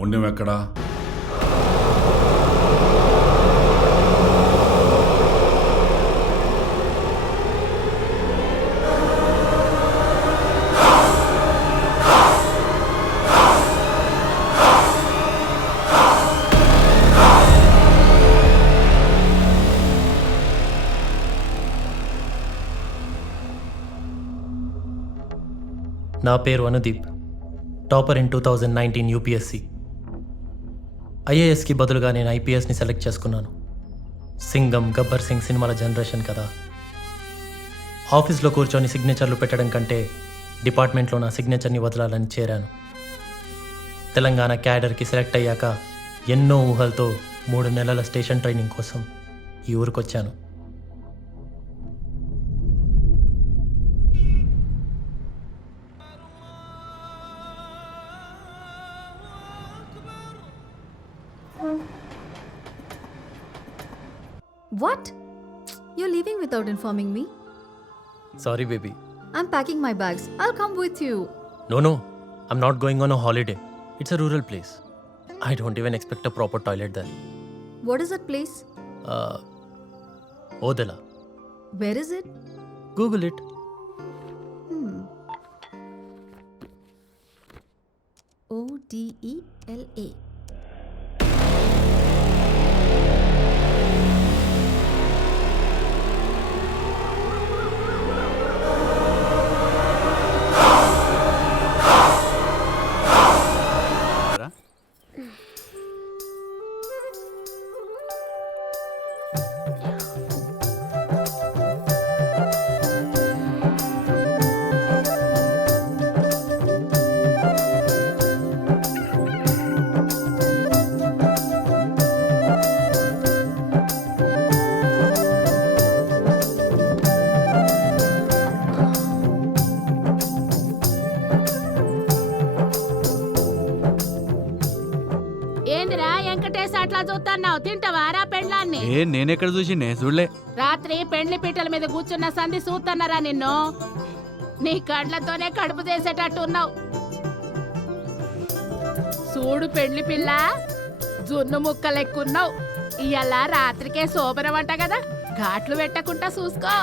మున్యం ఎక్కడా? నా పేరు అనుదీప్, టాపర్ ఇన్ 2019 యూపీఎస్సీ. ఐఏఎస్కి బదులుగా నేను ఐపీఎస్ని సెలెక్ట్ చేసుకున్నాను. సింగం, గబ్బర్ సింగ్ సినిమాల జనరేషన్ కదా. ఆఫీస్లో కూర్చొని సిగ్నేచర్లు పెట్టడం కంటే డిపార్ట్మెంట్లో నా సిగ్నేచర్ని వదలాలని చేరాను. తెలంగాణ క్యాడర్కి సెలెక్ట్ అయ్యాక ఎన్నో ఊహలతో 3 నెలల స్టేషన్ ట్రైనింగ్ కోసం ఈ ఊరికొచ్చాను. What? You're leaving without informing me? Sorry baby. I'm packing my bags. I'll come with you. No, I'm not going on a holiday. It's a rural place. I don't even expect a proper toilet there. What is that place? Odela. Where is it? Google it. Odela. అట్లా చూస్తున్నావు, తింటావారా పెండ్లాన్ని? నేనెక్కడ చూసి చూడలే. రాత్రి పెండ్లి పీటల మీద కూర్చున్న సంధి చూస్తున్నారా నిన్ను? నీ కళ్ళతోనే కడుపు చేసేటట్టు ఉన్నావు. చూడు పెండ్లి పిల్ల, జున్ను ముక్కలెక్కున్నావు. ఇయ్యాల రాత్రికే శోభనం అంట కదా, ఘాట్లు పెట్టకుండా చూసుకో.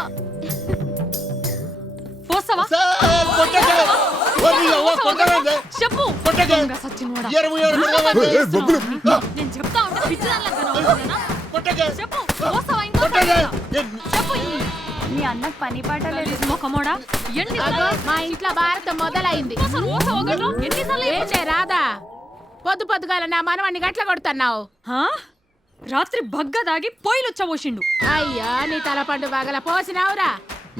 నీ అన్నకు పని పాట లేదు. మా ఇంట్లో భారతం మొదలైంది. ఏంటే రాదా, పొద్దు పొద్దుగాల నా మనవాణ్ణి గట్ల కొడుతున్నావు? రాత్రి బగ్గ దాగి పొయ్యిలు వచ్చబోసిండు. అయ్యా నీ తలపండు బాగల పోసినావురా.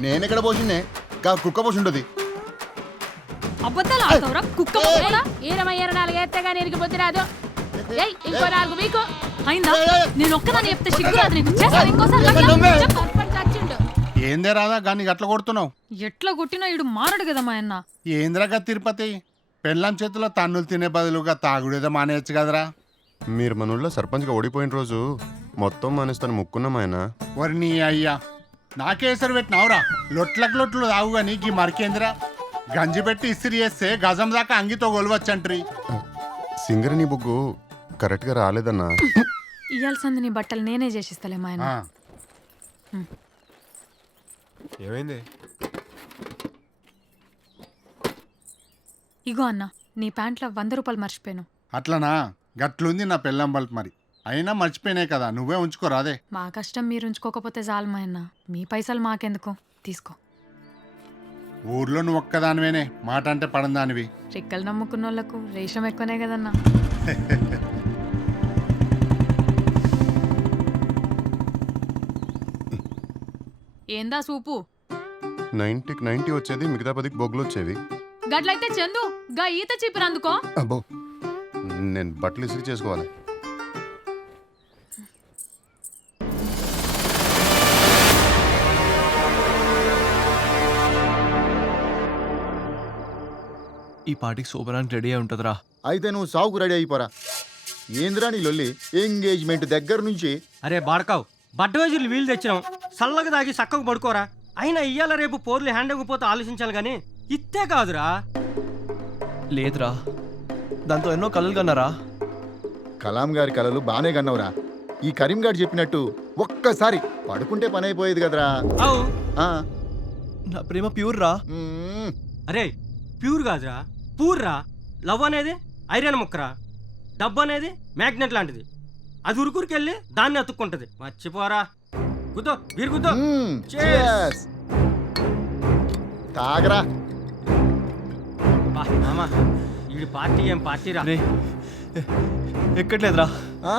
నేనెక్కడ పోసిండే గా కుక్క పోసిండది. అబద్ధాలు ఆడతావురా కుక్క మొక్కలా? 24 ఎత్తగా నీకు బుద్ధి రాదు. ఏయ్ ఇంకో 4 మీకు అయిందా? నేను ఒక్కదాన్ని చెప్తే సిగ్గు రాదు నీకు. చేస్తాను ఇంకోసారి గట్లా? చెప్పు. సర్పంచ్ చచ్చిండు. ఏందే రాదా గాని గట్ల కొడుతున్నావు? ఎట్లా కొట్టినా ఇడు మారడు కదా మా అన్న. ఏంద్రగా తిరుపతి పెళ్ళాం చేతిలో తన్నులు తినే బదులుగా తాగుడేదో మానేయచ్చు కదరా. మీరు మన ఊళ్ళో సర్పంచ్గా ఓడిపోయిన రోజు మొత్తం మానేస్తాను ముక్కున్నాం ఆయన. వరి నీ అయ్యా నాకేసరి పెట్టినావురా. లొట్లు తాగు గాని గీ మరికేంద్రా. గంజి పెట్టి ఇస్త్రీ చేస్తే గజం దాకా అంగితో గొలవచ్చంట్రీ. సింగరేణి బుగ్గు కరెక్ట్గా రాలేదన్నా. ఇయ్యాల్సింది నీ బట్టలు నేనే చేసిస్తలే మా అన్న. ఏమైంది? ఇగో అన్న నీ ప్యాంట్లో 100 రూపాయలు మర్చిపోయాను. అట్లనా? గట్లుంది నా పెళ్ళాం బల్ప్ మరి. అయినా మర్చిపోయినాయి కదా, నువ్వే ఉంచుకోరాదే. మా కష్టం మీరు ఉంచుకోకపోతే చాలు మా అన్న. మీ పైసలు మాకెందుకు, తీసుకో. ఊర్లో నువ్వు ఒక్కదానివేనే మాట అంటే పడందానివి. రెక్కలు నమ్ముకున్న వాళ్ళకు రేషం ఎక్కువనే కదన్నా. ఏందా సూపు? 90కి 90 వచ్చేది, మిగతా 10కి బొగ్గులు వచ్చేవి. గట్లయితే చందు గా ఈత చీపినందుకో. అబ్బో నేను బట్టలు ఇస్త్రీ చేసుకోవాలి. ఈ పార్టీకి సూపరానికి రెడీ అయి ఉంటుందిరా. అయితే నువ్వు సాగుకు రెడీ అయిపోరా. ఏంద్రా నీ లొల్లి? ఎంగేజ్మెంట్ దగ్గర నుంచి అరే బాడకావు బడ్డవేజీలు వీలు తెచ్చినాం, చల్లగా దాగి చక్కగా పడుకోరా. అయినా ఇయ్యాల రేపు పోర్లు హ్యాండ్ అయిపోతే ఆలోచించాలి కానీ ఇత్తే కాదురా. లేదురా, దాంతో ఎన్నో కలలు కన్నారా. కలాం గారి కలలు బానే కన్నవరా. ఈ కరీం గారు చెప్పినట్టు ఒక్కసారి పడుకుంటే పని అయిపోయేది కదరా. అవు ఆ, నా ప్రేమ ప్యూర్ రా. మ్మ్. అరే ప్యూర్ కాదురా, పూర్ రా. లవ్ అనేది ఐరన్ ముక్కరా, డబ్బు అనేది మ్యాగ్నెట్ లాంటిది. అది ఉరుకురికెళ్ళి దాన్ని అతుక్కుంటది. మర్చిపోరా. గుద్దో వీరు గుద్దో. మ్మ్. Cheers. Cheers. తాగరా. మామా ఈ పార్టీ ఏం పార్టీ రా. రే ఎక్కట్లేదురా, ఆ?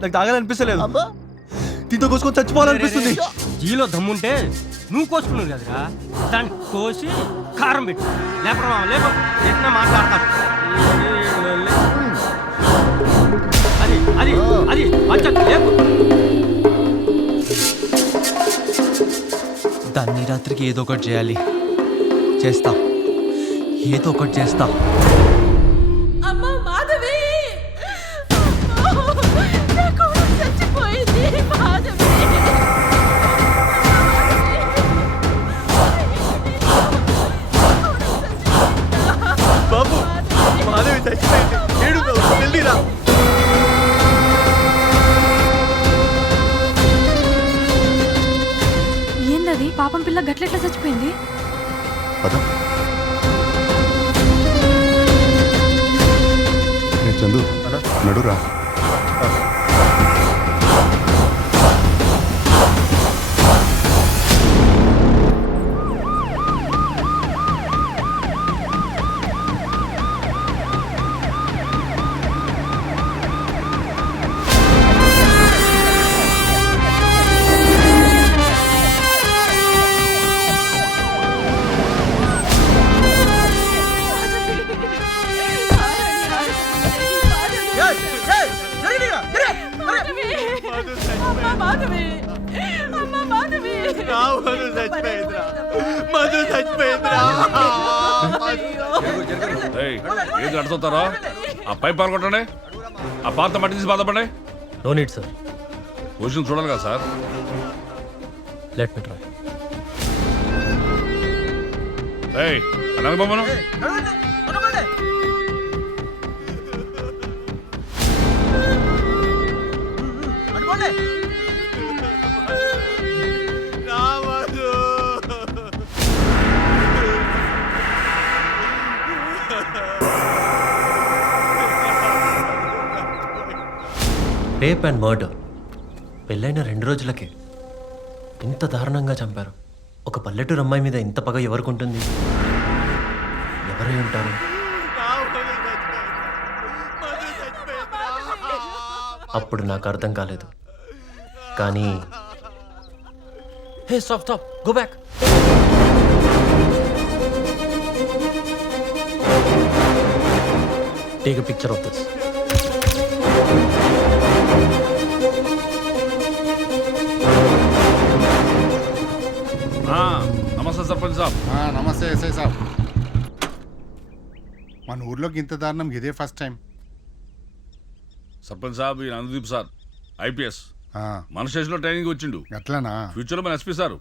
నాకు తాగాలనిపిస్తలేదు. అబ్బా. దీంతో కోసుకొని చచ్చిపోవాలనిపిస్తుంది. జీలో దమ్ముంటే నువ్వు కోసుకున్నావు కదరా, దాన్ని కోసి కారం పెట్టు. లేపరా లేప ఎట్లా మాట్లాడతారు. అది అది అది మంచి లేపు. దాన్ని రాత్రికి ఏదో ఒకటి చేయాలి. చేస్తా, ఏదో ఒకటి చేస్తా. అమ్మా మాధవి, నా కొడుకు చచ్చిపోయింది. మాధవి బాబు మాధవి చచ్చిపోయింది. ఏడు వెళ్ళిరా. ఏందది పాపం పిల్ల గట్లెట్లా చచ్చిపోయింది? పద. ఏ చందు నడురా. ఏది నడుచుతారా? ఆ పైప్ పాల్గొట్టండి, ఆ పాత మట్టి తీసి బాధపడండి. No need sir. పొజిషన్ చూడాలి కదా సార్. Let me try. బొమ్మను రేప్ అండ్ మర్డర్ పెళ్ళైన 2 రోజులకే ఇంత దారుణంగా చంపారు. ఒక పల్లెటూరు అమ్మాయి మీద ఇంత పగ ఎవరికుంటుంది? ఎవరై ఉంటారు? అప్పుడు నాకు అర్థం కాలేదు. కానీ hey stop stop go back. Take a picture of this. నమస్తే సర్పంచ్ సాబ్. నమస్తే ఎస్ఐ సాబ్. మన ఊర్లోకి ఇంత దారుణం ఇదే ఫస్ట్ టైం. సర్పంచ్ సాబ్ ఈయన అనుదీప్ సార్ ఐపీఎస్ మన స్టేషన్లో ట్రైనింగ్ వచ్చిండు. అట్లానా? ఫ్యూచర్లో మన ఎస్పీ సారు.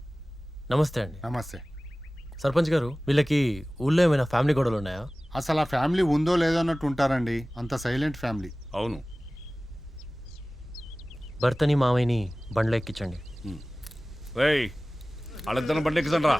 నమస్తే అండి. నమస్తే. సర్పంచ్ గారు, వీళ్ళకి ఊళ్ళో ఏమైనా ఫ్యామిలీ గొడవలు ఉన్నాయా? అసలు ఆ ఫ్యామిలీ ఉందో లేదో అన్నట్టు ఉంటారండి. అంత సైలెంట్ ఫ్యామిలీ. అవును. భర్తని మామయ్యని బండ్లో ఎక్కించండి. రేయ్ వాళ్ళిద్దరిని బండి ఎక్కించండి రా.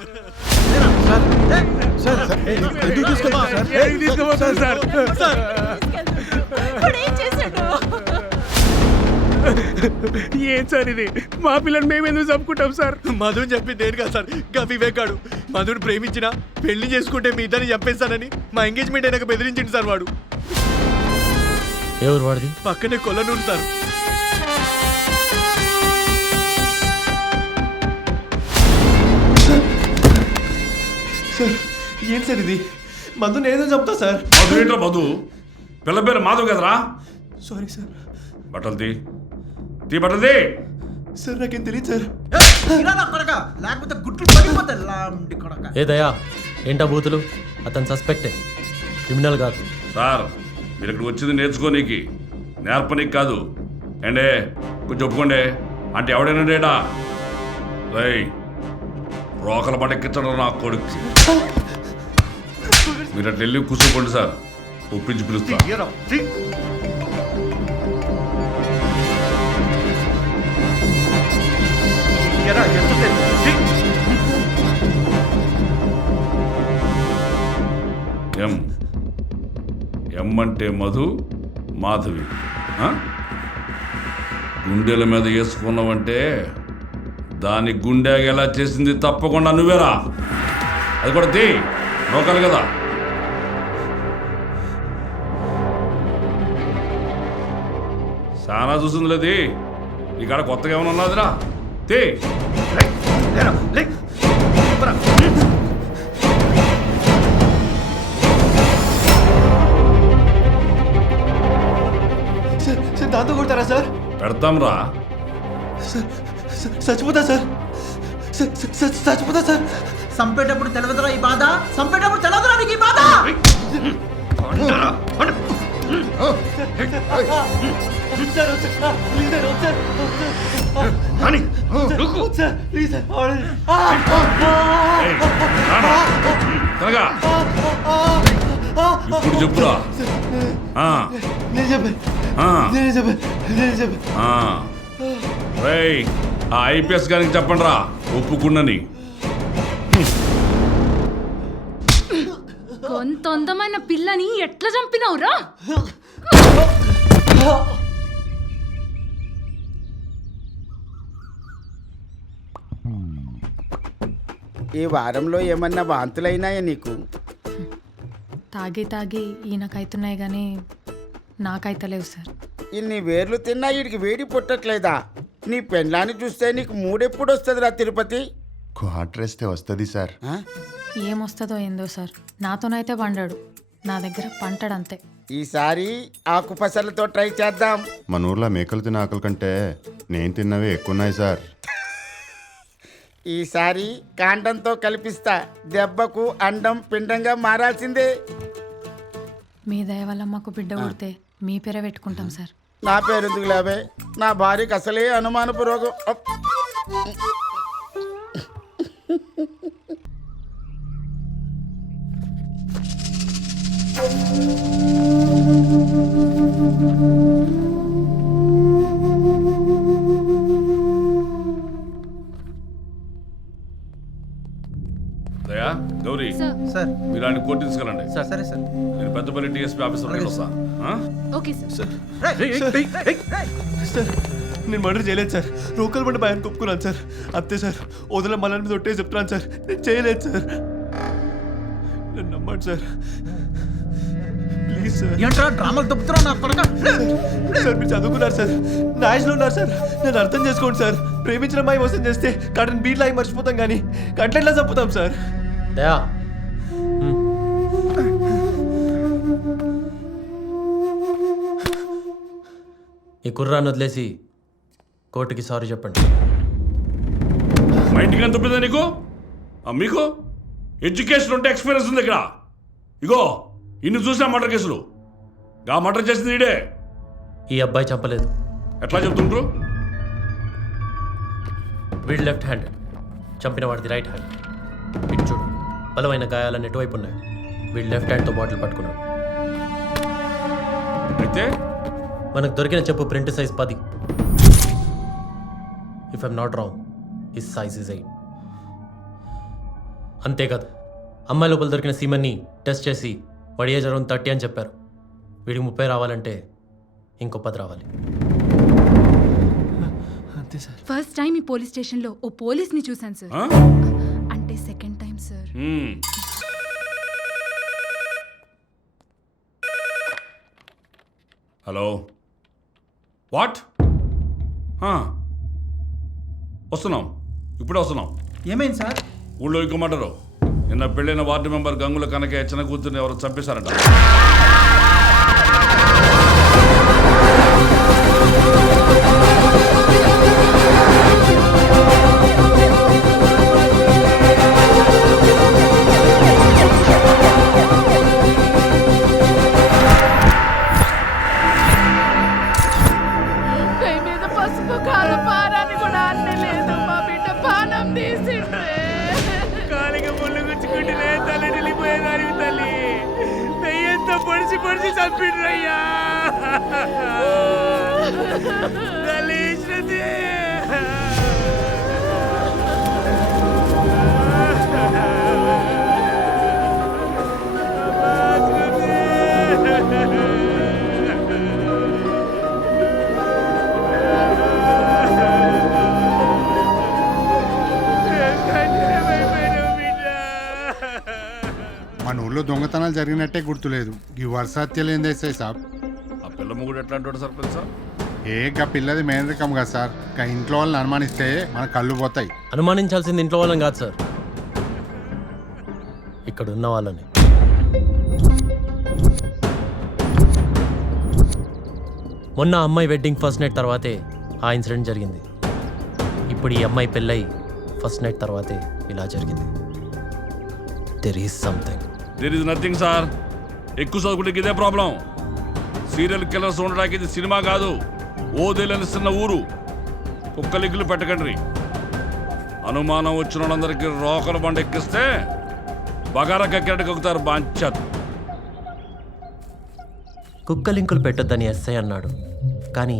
ఏం సార్ ఇది? మా పిల్లలు మేమెందుకు చంపుకుంటాం సార్? మధుని చెప్పి నేను కాదు సార్, గా వివేకాడు మధుని ప్రేమించిన పెళ్లి చేసుకుంటే మీ ఇద్దరిని చంపేస్తానని మా ఎంగేజ్మెంట్ అయినాక బెదిరించింది సార్. వాడు ఎవరు వాడిది? పక్కనే కొల్లనూరు సార్. సార్ ఏం సార్ ఇది? మధు నేనే చంపుతా సార్. మధు ఏంట్రా మధు? పిల్ల పేరు మాధవ్ కదరా? Sorry sir. బట్టలు తీ బట్టలు తీ. సార్ నాకేం తెలియదు సార్. లేకపోతే గుడ్లు పడిపోతాయి. ఏ దయా, ఏంటా బూతులు? అతను సస్పెక్టే, క్రిమినల్ కాదు. సార్ మీరు ఇక్కడ వచ్చింది నేర్చుకోనీకి, నేర్పనీకి కాదు. ఏండే కొంచెం ఒప్పుకోండి అంటే ఎవడైనా డేటా రై రోకల బండ ఎక్కించడం నా కొడుకు. మీరు అట్లా వెళ్ళి కూర్చోకండి సార్, ఒప్పించి పిలుస్తా. ఎం అంటే మధు, మాధవి. గుండెల మీద వేసుకున్నావంటే దాని గుండె ఎలా చేసింది తప్పకుండా నువ్వేరా. అది కూడా తీ, రోకాలి కదా. చాలా చూసింది లేదు, ఇక్కడ కొత్తగా ఏమైనా ఉన్నదిరా. తీ సార్ దాంతో కొడతారా సార్? పెడతాం రా. చచ్చిపోతా సార్. చచ్చిపోతా సార్. చంపేటప్పుడు తెలవదురా ఈ బాధ, చంపేటప్పుడు తెలవదురా నీకు ఈ బాధ. ఇప్పుడు చెప్పురా. ఆ ఐపీఎస్ గారికి చెప్పండి రా ఒప్పుకున్నని. కొంత అందమైన పిల్లని ఎట్లా చంపినవురా? ఈ వారంలో ఏమన్నా వాంతులైనాయా నీకు? తాగి తాగి ఈయనకైతున్నాయి కానీ నాకైతలేవు సార్. ఇన్ని వేర్లు తిన్నా వీడికి వేడి పుట్టట్లేదా? నీ పెండ్లాన్ని చూస్తే నీకు మూడెప్పుడు వస్తుందిరా తిరుపతి? క్వార్టర్ వేస్తే వస్తుంది సార్. ఏమొస్తుందో ఏందో సార్, నాతోనైతే వండాడు, నా దగ్గర పంటడంతే. ఈసారి ఆకుపసలతో ట్రై చేద్దాం. మన ఊర్లో మేకలు తిన్న ఆకలి కంటే నేను తిన్నవే ఎక్కువ ఉన్నాయి సార్. ఈసారి కాండంతో కల్పిస్తా. దెబ్బకు అండం పిండంగా మారాల్సిందే. మీ దయ వల్ల మాకు బిడ్డ పుడితే మీ పేరే పెట్టుకుంటాం సార్. నా పేరు ఎందుకు లేవే? నా భార్యకు అసలే అనుమానపు రోగం. దయా, గౌరీ సార్. మీరు ఆయన కోర్టు తీసుకెళ్ళండి. సరే సార్. నేను పెద్దపల్లి టీఎస్పీ ఆఫీసర్ వస్తా. Okay sir. సార్ నేను మర్డర్ చేయలేదు సార్. రోకల్ బండి భయాన్ని ఒప్పుకున్నాను సార్. అంతే సార్. వదిలే మళ్ళీ మీద ఒట్టే చెప్తున్నాను సార్. నేను చేయలేదు సార్. నన్ను నమ్మండి సార్, ప్లీజ్ ప్లీజ్ సార్. ఏంట్రా డ్రామాలు తప్పుతున్నా నా కొడక సార్ మీరు చదువుకున్నారు సార్, నా ఏజ్లో ఉన్నారు సార్, నన్ను అర్థం చేసుకోండి సార్. ప్రేమించిన అమ్మాయి మోసం చేస్తే కటన్ బీట్ లాగి మర్చిపోతాం కానీ కంటెంట్లా చంపుతాం సార్. దయా ఈ కుర్రాన్ని వదిలేసి కోర్టుకి సారీ చెప్పండి. మా ఇంటికి ఎంత పెద్ద నీకు మీకు ఎడ్యుకేషన్ ఉంటే ఎక్స్పీరియన్స్ ఉంది ఇక్కడ. ఇగో ఇన్ని చూసినా మర్డర్ కేసులు, గా మర్డర్ చేసింది ఈడే. ఈ అబ్బాయి చంపలేదు. ఎట్లా చెప్తుండ్రు? వీడు లెఫ్ట్ హ్యాండ్, చంపిన వాడిది రైట్ హ్యాండ్. ఇటు చూడు, బలమైన గాయాలన్నీ ఎటువైపు ఉన్నాయి. వీడు లెఫ్ట్ హ్యాండ్తో బాటిల్ పట్టుకున్నాడు. అయితే మనకు దొరికిన చెప్పు print size 10. If I'm not wrong his size is 8. అంతేకాదు, అమ్మాయి లోపల దొరికిన సీమన్ని టెస్ట్ చేసి వాడి ఏజ్ అరౌండ్ 30 అని చెప్పారు. వీడికి 30 రావాలంటే ఇంకో 10 రావాలి. అంతే సార్. ఫస్ట్ టైం ఈ పోలీస్ స్టేషన్లో ఓ పోలీస్ని చూశాను సార్. ఆ? అంటే second time sir. Hello, what? వస్తున్నాం, ఇప్పుడే వస్తున్నాం. ఏమైంది సార్? ఊళ్ళో ఇంకో మర్డరు. నిన్న పెళ్ళైన వార్డు మెంబర్ గంగుల కనకే చిన్న కూతుర్ని ఎవరు చంపేశారంట. కై మీద పసుపు కాలపారాని కూడా అన్ని లేదు. మా బిడ్డ పానం తీసిండ్రే. కాలికి ముళ్ళు గుచ్చుకుంటే తల్లి నిలిపోయేదానికి తల్లి నెయ్యంతా పొడిచి పొడిచి చంపిండ్రయ్యా. తల్లి శృతి. మన ఊళ్ళో దొంగతనాలు జరిగినట్టే గుర్తులేదు. ఈ వర్షాత్యలు ఏం చేస్తాయి సాబ్? ఆ పిల్ల ముగ్గుడు ఎట్లా అంటాడు సర్పంచ్ సార్? గా పిల్లది మేనరికం కదా సార్. ఇంట్లో వాళ్ళని అనుమానిస్తే మన కళ్ళు పోతాయి. అనుమానించాల్సింది ఇంట్లో వాళ్ళని కాదు సార్, ఇక్కడ ఉన్న వాళ్ళని. మొన్న అమ్మాయి వెడ్డింగ్ ఫస్ట్ నైట్ తర్వాతే ఆ ఇన్సిడెంట్ జరిగింది. ఇప్పుడు ఈ అమ్మాయి పెళ్ళై ఫస్ట్ నైట్ తర్వాతే ఇలా జరిగింది. There is something. There is nothing sir. ఎక్కువ చదువుకుంటే ఇదే ప్రాబ్లం. సీరియల్ కిల్లర్స్ ఉండడానికి ఇది సినిమా కాదు, ఓదేలని చిన్న ఊరు. కుక్కలిగ్గులు పెట్టకండి. అనుమానం వచ్చిన వాళ్ళందరికీ రోకల బండ ఎక్కిస్తే బగారా కక్కెరటి కక్కుతారు బాంచత్. కుక్క లింకులు పెట్టొద్దని ఎస్ఐ అన్నాడు, కానీ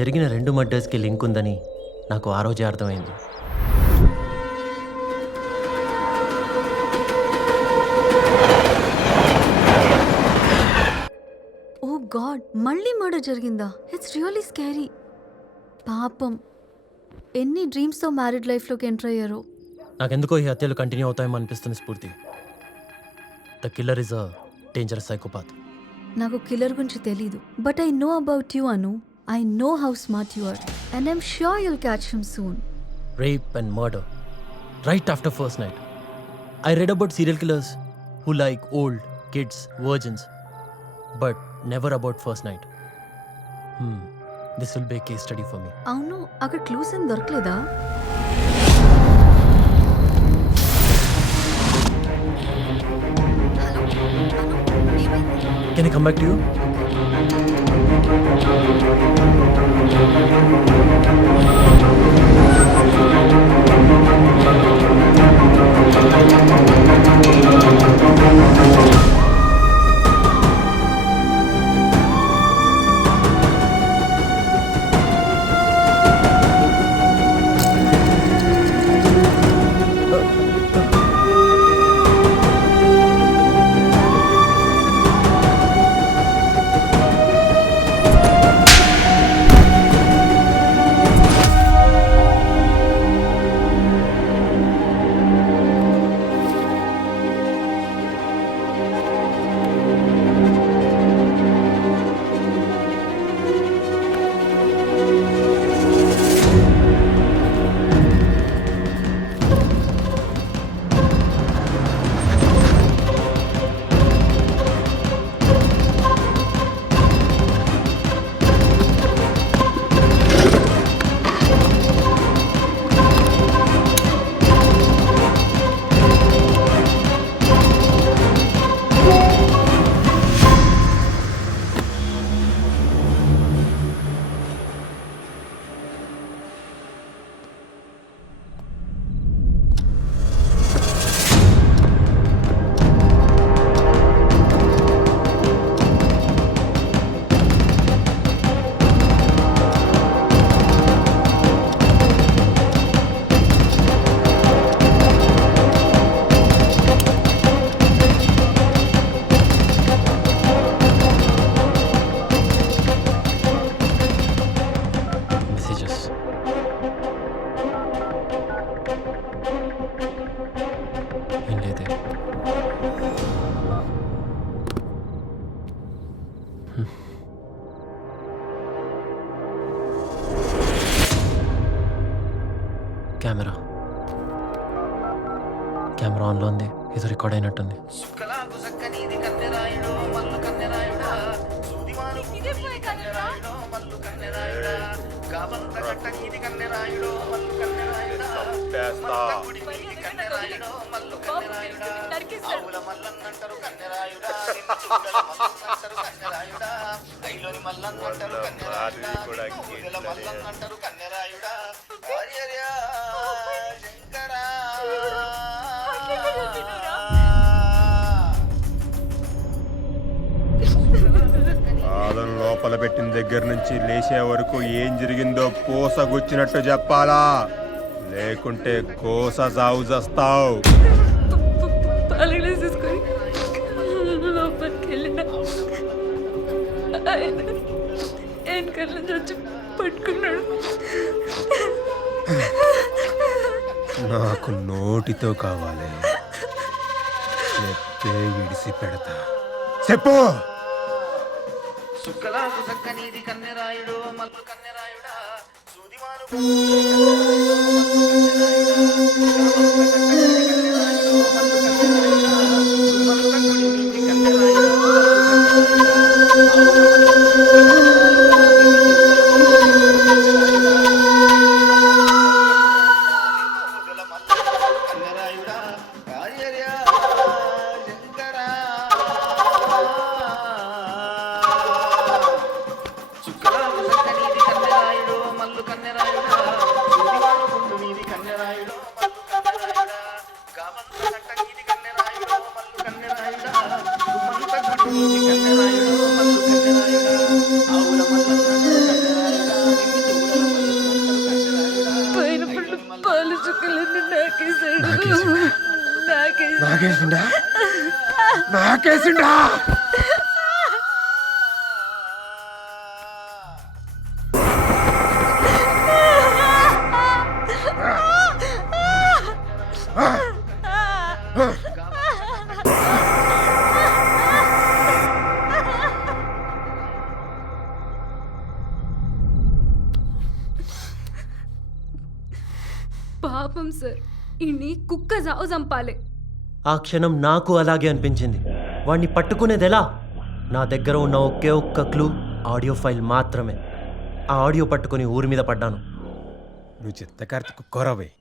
జరిగిన 2 మర్డర్స్కి లింక్ ఉందని నాకు ఆ రోజే అర్థమైంది. ఓ గాడ్, మళ్ళీ మర్డర్ జరిగిందా? It's really scary. పాపం, ఎన్ని డ్రీమ్స్తో మ్యారీడ్ లైఫ్లోకి ఎంటర్ అయ్యారో. నాకెందుకో ఈ హత్యలు కంటిన్యూ అవుతాయేమో అనిపిస్తుంది స్ఫూర్తి. The killer is a dangerous psychopath. నాకు కిల్లర్ గురించి తెలీదు, but I know about you Anu. I know how smart you are and I'm sure you'll catch him soon. Rape and murder right after first night. I read about serial killers who like old, kids, virgins, but never about first night. This will be a case study for me. అవును, అక్కడ clues ఏం దొరకలేదా? Can I come back to you? Camera ఆన్లో ఉంది, ఇది record అయినట్టుంది. పాదం లోపల పెట్టిన దగ్గర నుంచి లేచే వరకు ఏం జరిగిందో పూసగుచ్చినట్టు చెప్పాలా, లేకుంటే కోస సాగు చేస్తావు. పాలగలేసేసుకొని లోపలికి వెళ్ళిన ఆయన వెనకాల చచ్చి పట్టుకున్నాడు. నాకు నోటితో కావాలి, చెప్తే విడిసి పెడతా. చెప్పు. పాలు చుక్కలన్నీ నాకేసిండా? నాకేసిండా? పాపం సార్, ఇన్ని కుక్క జావు చంపాలి. ఆ క్షణం నాకు అలాగే అనిపించింది. వాడిని పట్టుకునేది ఎలా? నా దగ్గర ఉన్న ఒకే ఒక్క క్లూ ఆడియో ఫైల్ మాత్రమే. ఆ ఆడియో పట్టుకుని ఊరి మీద పడ్డాను. నువ్వు చెత్త కార్తీక్ కుక్కోరాబాయ్,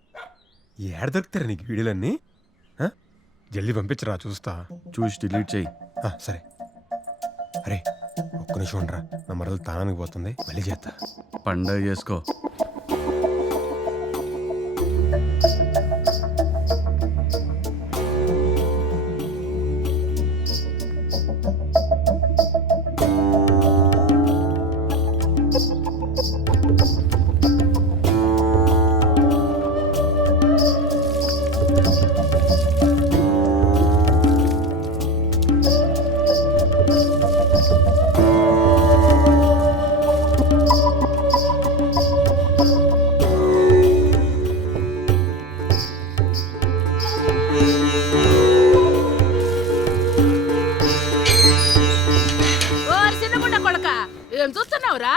ఏడ దొరుకుతారు నీకు వీడియోలన్నీ? జల్దీ పంపించరా, చూస్తా. చూసి డిలీట్ చేయి. సరే. అరే ఒక్క నిమిషం ఉండరా, నా మరదలు తానానికి పోతుంది, మళ్ళీ చేస్తా. పండగ చేసుకో. ఏం చూస్తున్నావురా?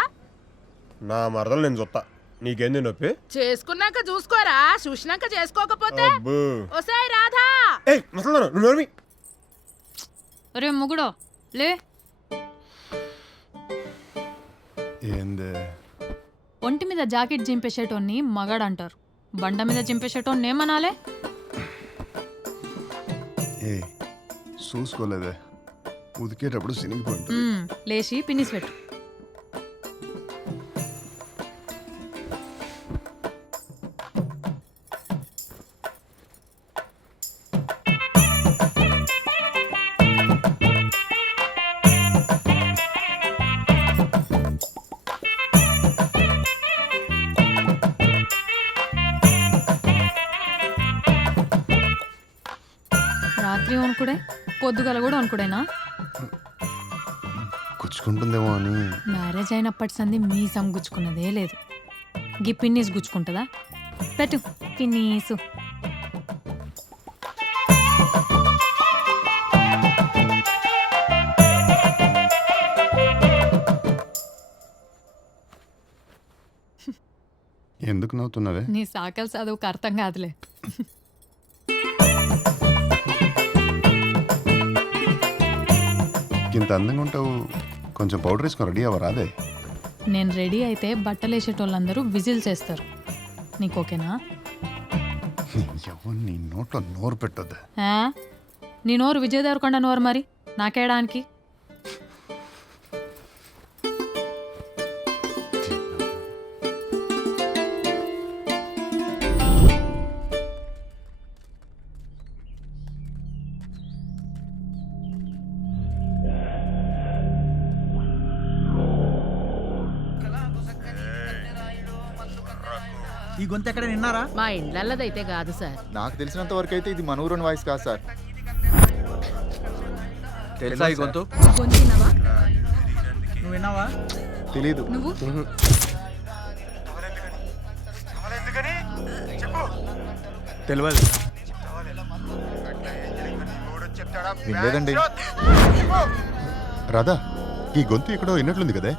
నా మరదలు నేను చూస్తా, నీకేంది నొప్పి? చేసుకున్నాక చూసుకోరా, చూసినాక చేసుకోకపోతే. అబ్బో. ఒసేయ్ రాధా, ఏయ్ ముసలారా, నువ్వు నోర్మి. ఒరే మొగుడో లే. ఏందే? ఒంటి మీద జాకెట్ చింపేసేటోన్ని మగాడు అంటారు, బండ మీద చింపేసేటోన్ని ఏమనాలే? ఏ చూసుకోలేదే, ఉదికేటప్పుడు సినిగిపోయింది. లేచి పిన్నిసి పెట్టు. రాత్రి వణుకుడే, పొద్దుగల కూడా వణుకుడేనా? గుచ్చుకుంటుందేమో అని. మ్యారేజ్ అయినప్పటి సంది మీసం గుచ్చుకున్నదే లేదు. గీ పిన్నీస్ గుచ్చుకుంటుందా? పెట్టు పిన్నీసు. ఎందుకు నవ్వుతున్నావే? నీ సాకల్ చదువుకు అర్థం కాదులే. ఇంత అందంగా ఉంటావు, కొంచెం పౌడర్ వేసుకొని రెడీ అవ్వరా అదే? నేను రెడీ అయితే బట్టలు వేసేటోళ్ళందరూ విజిల్ చేస్తారు. నీకు ఓకేనా? ఎవరు నీ నోట్లో నోరు పెట్టొద్దా? ఆ? నీ నోరు విజయ్ దేవరకొండ నోరు మరి నాకేయడానికి. ఈ గొంతు ఎక్కడ విన్నారా? మా ఇండ్లల్లదైతే కాదు సార్. నాకు తెలిసినంత వరకు అయితే ఇది మన ఊరోని వాయిస్ కాదు సార్. తెలుసా ఈ గొంతు? గొంతినావా? నువ్వు విన్నావా? తెలీదు. నువ్వు తెలియదు. వినలేదండి. రాధా, ఈ గొంతు ఎక్కడో విన్నట్లుంది కదే.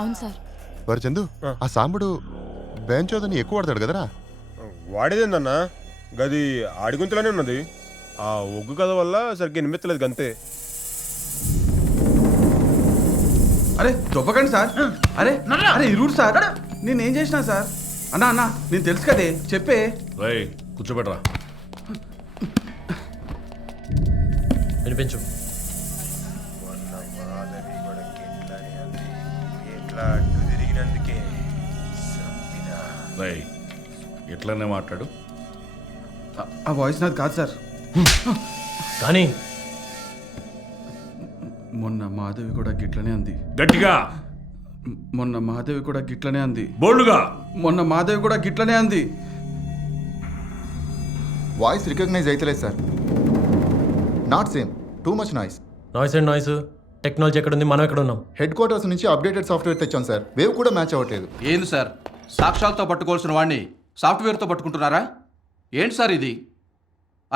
అవును సార్. వారు చందు, ఆ సాంబడు బేంచోదని ఎక్కువ వాడతాడు కదరా? వాడేదేందన్నా, గది ఆడిగుంతలోనే ఉన్నది. ఆ ఒగ్గు కథ వల్ల సరిగ్గా వినిపించలేదు గంతే. అరే దొబ్బకండి సార్. అరే అరే ఇరుడు సార్, నేనేం చేసినా సార్? అన్నా అన్నా నేను తెలుసు కదే, చెప్పే. రేయ్ కూర్చోబెట్రా. వినిపించు. రేయ్ ఎట్లనే మాట్లాడు. ఆ వాయిస్ నాది కాదు సార్. కానీ మొన్న మాధవి కూడా గిట్లనే అంది. గట్టిగా. మొన్న మాధవి కూడా గిట్లనే అంది. బోల్డుగా. మొన్న మాధవి కూడా గిట్లనే అంది. వాయిస్ రికగ్నైజ్ అవుతలేదు sir. Not same, too much noise. Noise and noise. Technology ఎక్కడుంది, మనం ఎక్కడ ఉన్నాం? హెడ్ క్వార్టర్స్ నుంచి అప్డేటెడ్ సాఫ్ట్వేర్ తెచ్చాం సార్. వేవ్ కూడా మ్యాచ్ అవ్వట్లేదు. ఏంది సార్, సాక్ష్యాలతో పట్టుకోవాల్సిన వాడిని సాఫ్ట్వేర్తో పట్టుకుంటున్నారా? ఏంటి సార్ ఇది?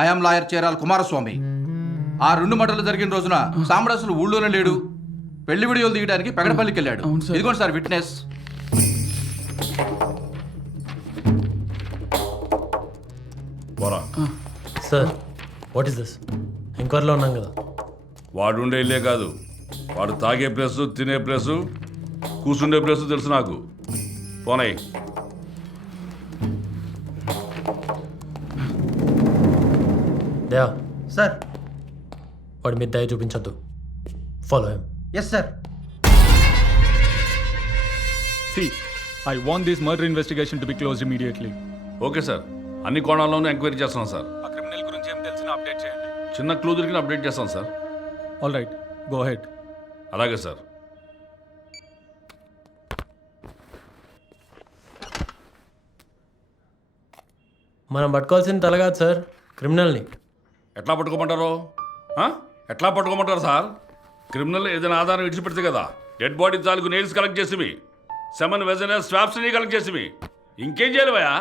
I'm lawyer చేరాల Kumaraswamy. ఆ 2 మర్డర్లు జరిగిన రోజున సాంబడాసులు ఊళ్ళోనే లేడు. పెళ్లి వీడియోలు తీయడానికి పెగడపల్లికి వెళ్ళాడు. ఇదిగోండి సార్ విట్నెస్. పోరా. Sir what is this? ఎంక్వైరీలో ఉన్నాం కదా. వాడు ఉండే ఇల్లే కాదు, వాడు తాగే ప్లేసు, తినే ప్లేసు, కూర్చుండే ప్లేసు తెలుసు నాకు. పోనాయి. దయా సార్. వాడి మీద దయ చూపించొద్దు. Follow him. Yes sir. See, I want this murder investigation to be closed immediately. Okay sir, అన్ని కోణాల్లోనూ ఎంక్వైరీ చేస్తున్నాం సార్. ఆ క్రిమినల్ గురించి ఏం తెలిసినా అప్డేట్ చేయండి. చిన్న క్లూ దొరికిన అప్డేట్ చేస్తాం sir. All right, go head. అలాగే సార్. మనం పట్టుకోవాల్సిన తల కాదు సార్, క్రిమినల్ని. ఎట్లా పట్టుకోమంటారు? ఎట్లా పట్టుకోమంటారు సార్? క్రిమినల్ ఏదైనా ఆధారం విడిచిపెడితే కదా. డెడ్ బాడీ తాలూకు నెయిల్స్ కలెక్ట్ చేసివి, సెమన్ వెజన స్వాబ్స్ని కలెక్ట్ చేసివి. ఇంకేం చేయలేవయా?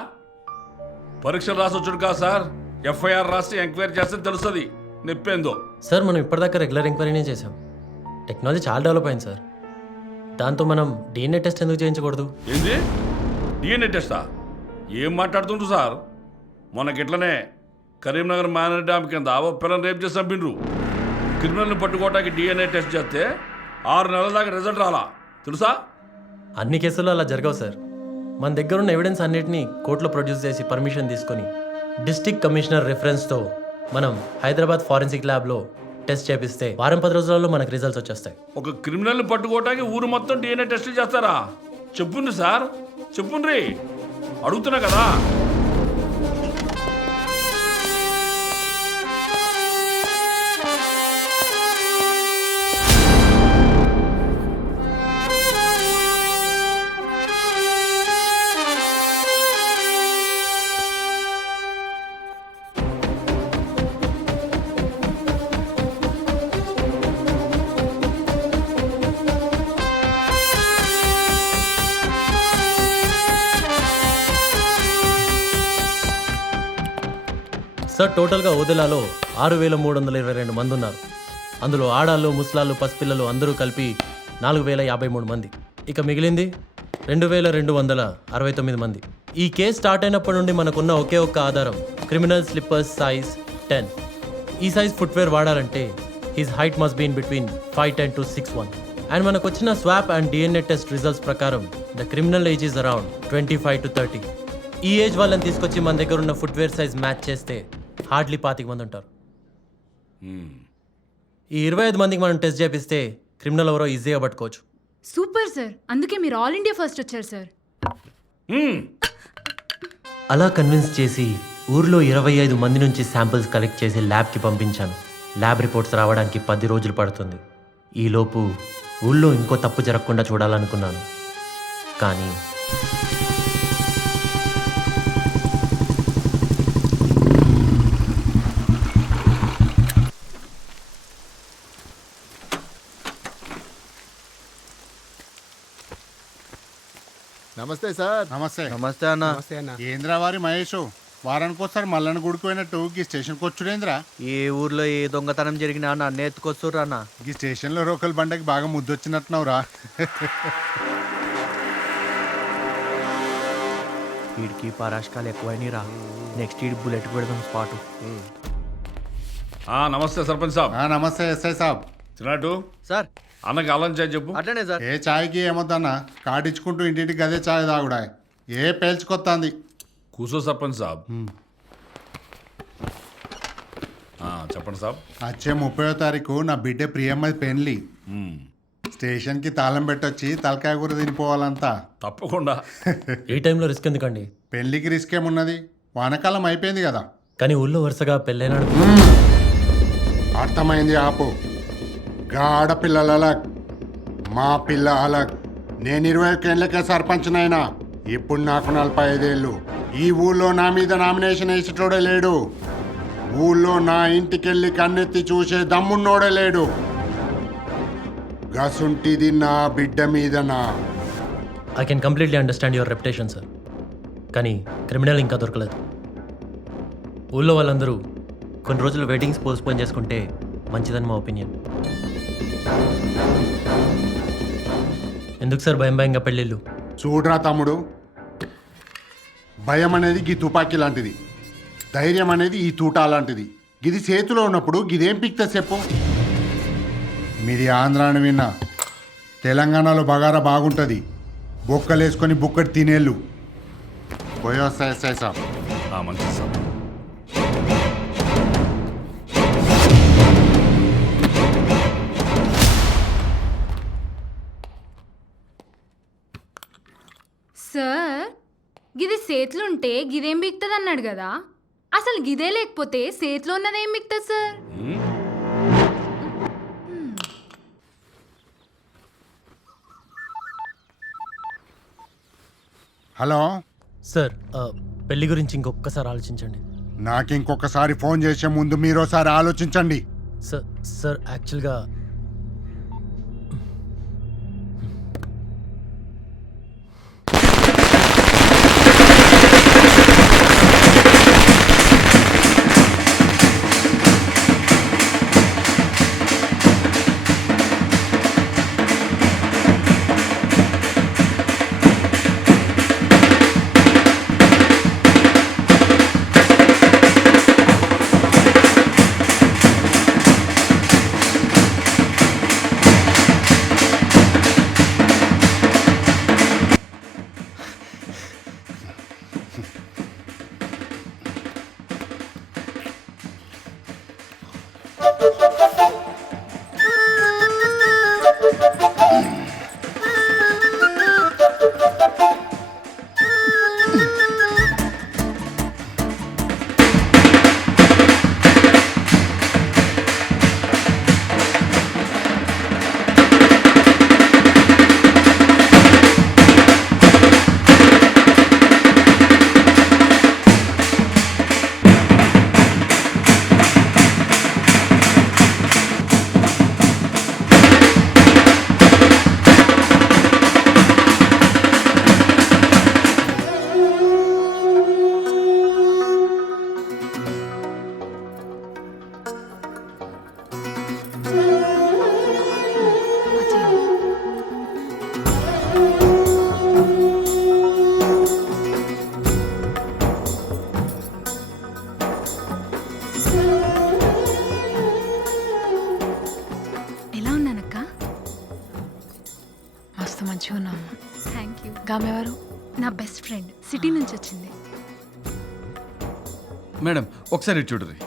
పరీక్షలు రాసి వచ్చాడు కాదు సార్, ఎఫ్ఐఆర్ రాసి ఎంక్వైరీ చేస్తే తెలుస్తుంది నొప్పేందో. సార్ మనం ఇప్పటిదాకా రెగ్యులర్ ఎంక్వైరీనే చేసాం. టెక్నాలజీ చాలా డెవలప్ అయింది సార్. దాంతో మనం డిఎన్ఏ టెస్ట్ ఎందుకు చేయించకూడదు? ఏంది డిఎన్ఏ టెస్టా? ఏం మాట్లాడుతుండ్రు సార్? మొన్నకిట్లనే కరీంనగర్ మ్యానర్ డ్యామ్ కింద ఓ పిల్లలు రేపు చేసి చంపిండ్రు. క్రిమినల్ని పట్టుకోవడానికి డిఎన్ఏ టెస్ట్ చేస్తే 6 నెలల దాకా రిజల్ట్ రాలా తెలుసా? అన్ని కేసుల్లో అలా జరగవు సార్. మన దగ్గర ఉన్న ఎవిడెన్స్ అన్నిటినీ కోర్టులో ప్రొడ్యూస్ చేసి పర్మిషన్ తీసుకొని డిస్ట్రిక్ట్ కమిషనర్ రిఫరెన్స్తో మనం హైదరాబాద్ ఫారెన్సిక్ ల్యాబ్లో టెస్ట్ చేపిస్తే 10 రోజులలో మనకు రిజల్ట్స్ వచ్చేస్తాయి. ఒక క్రిమినల్ని పట్టుకోవడానికి ఊరు మొత్తం డిఎన్ఏ టెస్ట్ చేస్తారా? చెప్పుండ్రి సార్, చెప్పుండ్రి, అడుగుతున్నా కదా. సార్ టోటల్గా ఓదెలాలో 6,322 మంది ఉన్నారు. అందులో ఆడాళ్ళు, ముసలాళ్ళు, పసిపిల్లలు అందరూ కలిపి 4,053 మంది. ఇక మిగిలింది 2,269 మంది. ఈ కేసు స్టార్ట్ అయినప్పటి నుండి మనకున్న ఒకే ఒక్క ఆధారం క్రిమినల్ స్లిప్పర్స్ సైజ్ 10. ఈ సైజ్ ఫుట్వేర్ వాడాలంటే his height must be in between 5'10" to 6'1". And మనకు వచ్చిన swab and DNA test results ప్రకారం the criminal age is around 25 to 30. ఈ ఏజ్ వాళ్ళని తీసుకొచ్చి మన దగ్గర ఉన్న ఫుట్వేర్ సైజ్ మ్యాచ్ చేస్తే హార్డ్లీ 25 మంది ఉంటారు. ఈ 25 మందికి మనం టెస్ట్ చేపిస్తే క్రిమినల్ ఎవరో ఈజీగా పట్టుకోవచ్చు. సూపర్ సార్, అందుకే మీరు ఆల్ ఇండియా ఫస్ట్ వచ్చారు సార్. అలా కన్విన్స్ చేసి ఊర్లో 25 మంది నుంచి శాంపిల్స్ కలెక్ట్ చేసి ల్యాబ్కి పంపించాను. ల్యాబ్ రిపోర్ట్స్ రావడానికి 10 రోజులు పడుతుంది. ఈలోపు ఊళ్ళో ఇంకో తప్పు జరగకుండా చూడాలనుకున్నాను. కానీ నమస్తే సార్. నమస్తే. నమస్తే అన్న. ఏంద్రా వారి మహేష్ వారానికి ఒకసారి మల్లన్న గుడికి పోయినట్టు ఈ స్టేషన్కి వచ్చుడేంద్రా? ఏ ఊర్లో ఏ దొంగతనం జరిగినా నన్ను ఎత్తుకొస్తుర్రు అన్న. ఈ స్టేషన్లో రోకల్ బండకి బాగా ముద్దొచ్చినట్టున్నావురా. వీడికి పరాష్కాలు ఎక్కువైనా రా. నెక్స్ట్ వీడి బుల్లెట్ పెడదాం స్పాటు. నమస్తే సర్పంచ్ సాబ్. నమస్తే ఎస్ఐ సాబ్. చిన్నట్టు సార్ అన్నకి అల్లం చాయ్ చెప్పు. అట్లనే సార్. ఏ చాయ్కి ఏమొద్దన్నా కాటించుకుంటూ ఇంటింటికి అదే చాయ్ తాగుడా. ఏ పేల్చుకొత్తాంది. కూసో సర్పంచ్ సాబ్. చెప్పండి సాబ్. వచ్చే 30వ తారీఖు నా బిడ్డ ప్రియమ్మది పెళ్లి. స్టేషన్కి తాళం పెట్టొచ్చి తలకాయ కూర తినిపోవాలంతా. తప్పకుండా. ఈ టైంలో రిస్క్ ఎందుకండి? పెళ్లికి రిస్క్ ఏమున్నది, వానకాలం అయిపోయింది కదా. కానీ ఊళ్ళో వరుసగా పెళ్ళైనాడు. అర్థమైంది, ఆపు. ఆడపిల్లల అలగ్, మా పిల్ల అలగ్. నేను 21 ఏళ్ళకే సర్పంచ్నైనా. ఇప్పుడు నాకు 45 ఏళ్ళు. ఈ ఊళ్ళో నా మీద నామినేషన్ వేసేటోడే లేడు. ఊళ్ళో నా ఇంటికెళ్ళి కన్నెత్తి చూసే దమ్మున్నోడే లేడు. గసుంటిది నా బిడ్డ మీదనా. I can completely understand your reputation sir. కానీ క్రిమినల్ ఇంకా దొరకలేదు. ఊళ్ళో వాళ్ళందరూ కొన్ని రోజులు వెడ్డింగ్స్ పోస్ట్పోన్ చేసుకుంటే మంచిదని మా ఒపీనియన్. ఎందుకు సార్ భయం భయంగా పెళ్ళిళ్ళు? చూడరా తమ్ముడు, భయం అనేది గీ తుపాకీ లాంటిది, ధైర్యం అనేది ఈ తూటా లాంటిది. గిది చేతిలో ఉన్నప్పుడు గిదేం పిక్తే చెప్పు. మీది ఆంధ్రాని విన్నా, తెలంగాణలో బగారా బాగుంటుంది. బొక్కలేసుకొని బుక్కటి తినేళ్ళు. పోయొస్తాయి ఎస్ఐ సాబ్. మంచిది సాబ్. సార్, గిది సేతులుంటే గిదేం బిక్తుంది అన్నాడు కదా. అసలు గిదే లేకపోతే సేతులో ఉన్నదేం బిక్తుంది సార్? హలో సార్, పెళ్లి గురించి ఇంకొకసారి ఆలోచించండి. నాకు ఇంకొకసారి ఫోన్ చేసే ముందు మీరోసారి ఆలోచించండి. సార్ యాక్చువల్గా ఇంకామె ఎవరు? నా బెస్ట్ ఫ్రెండ్ సిటీ నుంచి వచ్చింది. మేడం ఒకసారి చూడరు.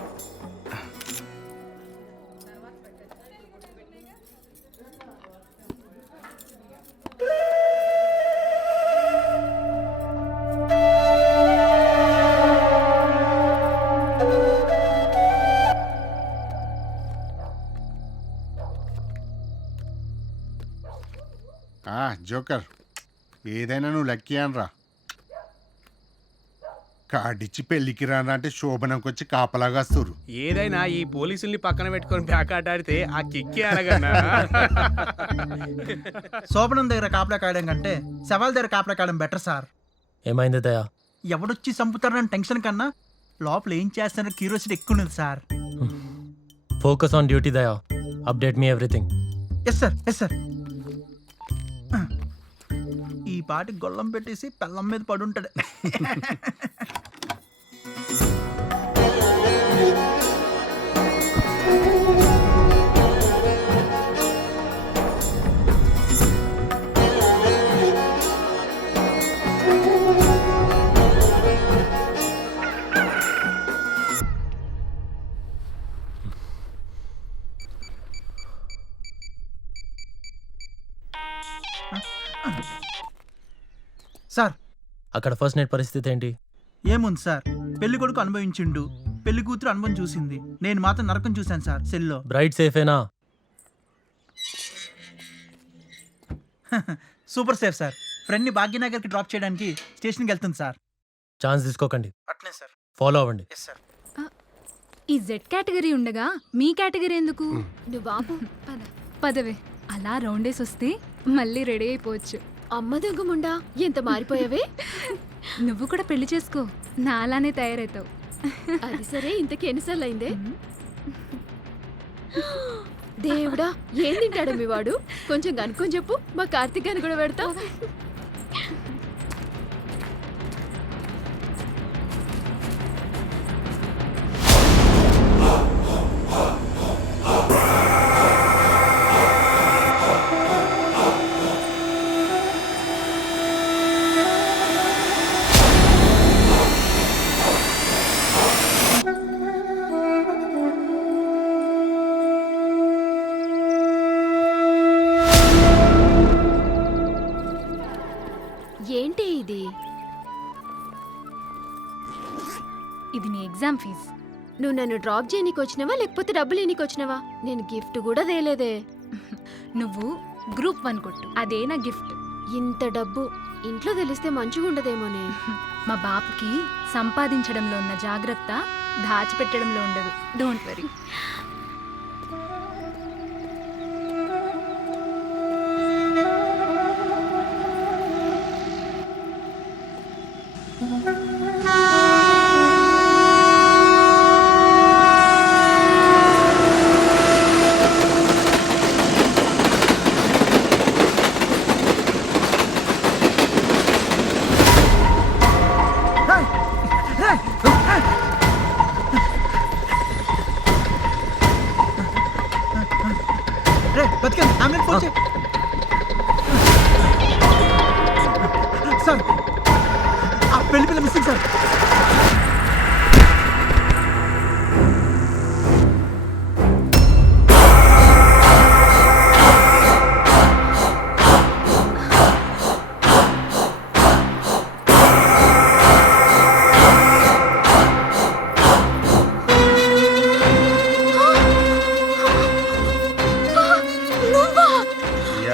జోకర్ ఏదైనా నువ్వు లక్కీ అనరా. కాడిచ్చి పెళ్ళికి రానా అంటే శోభనంకి వచ్చి కాపలాగా వస్తురు. ఏదైనా ఈ పోలీసుల్ని పక్కన పెట్టుకొని బ్యాకాట్ ఆడితే ఆ కిక్కి అనగన్నా. శోభనం దగ్గర కాపలా కాయడం కంటే శవాల దగ్గర కాపలా కాయడం బెటర్ సార్. ఏమైంది దయా? ఎవడొచ్చి చంపుతారని టెన్షన్ కన్నా లోపల ఏం చేస్తారో క్యూరియాసిటీ ఎక్కువ ఉంది sir. Focus on duty Daya. Update me everything. Yes sir, yes sir. ఈ పాటి గొల్లం పెట్టేసి పెళ్ళం మీద పడుంటాడు. సార్ అక్కడ ఫస్ట్ నైట్ పరిస్థితి ఏంటి? ఏముంది సార్, పెళ్లి కొడుకు అనుభవించిండు, పెళ్లి కూతురు అనుభవం చూసింది, నేను మాత్రం నరకం చూశాను సార్ సెల్లో. బ్రైట్ సేఫేనా? Super safe sir. ఫ్రెండ్ని భాగ్యనగర్కి డ్రాప్ చేయడానికి స్టేషన్కి వెళ్తుంది సార్. ఛాన్స్ తీసుకోకండి, అట్నే సార్. ఫాలో అవ్వండి. Yes sir. ఈ జెడ్ కేటగిరీ ఉండగా మీ కేటగిరీ ఎందుకు? నువ్వు బాబు పదవే, అలా రౌండేసి వస్తే మళ్ళీ రెడీ అయిపోవచ్చు. అమ్మ దొంగముండా ఎంత మారిపోయావే. నువ్వు కూడా పెళ్లి చేసుకో, నా అలానే తయారవుతావు. అది సరే, ఇంతకి ఎన్నిసార్లు అయిందే? దేవుడా, ఏం తింటాడు మీ వాడు? కొంచెం కనుక్కొని చెప్పు, మా కార్తీక్ అని కూడా పెడతావు. ఏంటి ఇది? ఇది నీ ఎగ్జామ్ ఫీజ్. నువ్వు నన్ను డ్రాప్ చేయనీకి వచ్చినావా లేకపోతే డబ్బులు లేనికి వచ్చినావా? నేను గిఫ్ట్ కూడా తేలేదే. నువ్వు గ్రూప్ 1 కొట్టు, అదే నా గిఫ్ట్. ఇంత డబ్బు ఇంట్లో తెలిస్తే మంచిగా ఉండదేమోనే. మా బాపుకి సంపాదించడంలో ఉన్న జాగ్రత్త దాచిపెట్టడంలో ఉండదు. Don't worry. సార్, ఆ పెళ్లి పిల్ల మిస్సింగ్ సార్.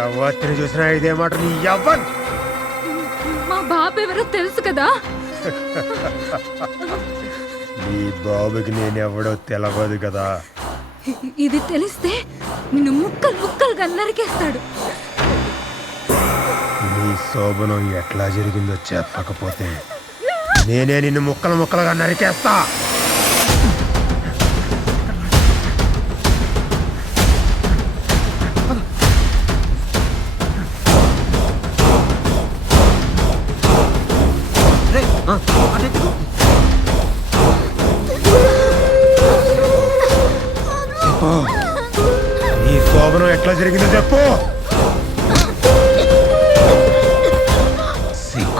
ఎవరిని చూసినా ఇదే మాట. నీ ఎవ్వన్ మా బాబు ఎవరో తెలుసు కదా. నీ బాబుకి నేనెవడో తెలవదు కదా. ఇది తెలిస్తే నిన్ను ముక్కలు ముక్కలుగా నరికేస్తాడు. నీ శోభనం ఎట్లా జరిగిందో చెప్పకపోతే నేనే నిన్ను ముక్కలు ముక్కలుగా నరికేస్తా. నీ శోభనం ఎట్లా జరిగిందో చెప్పు.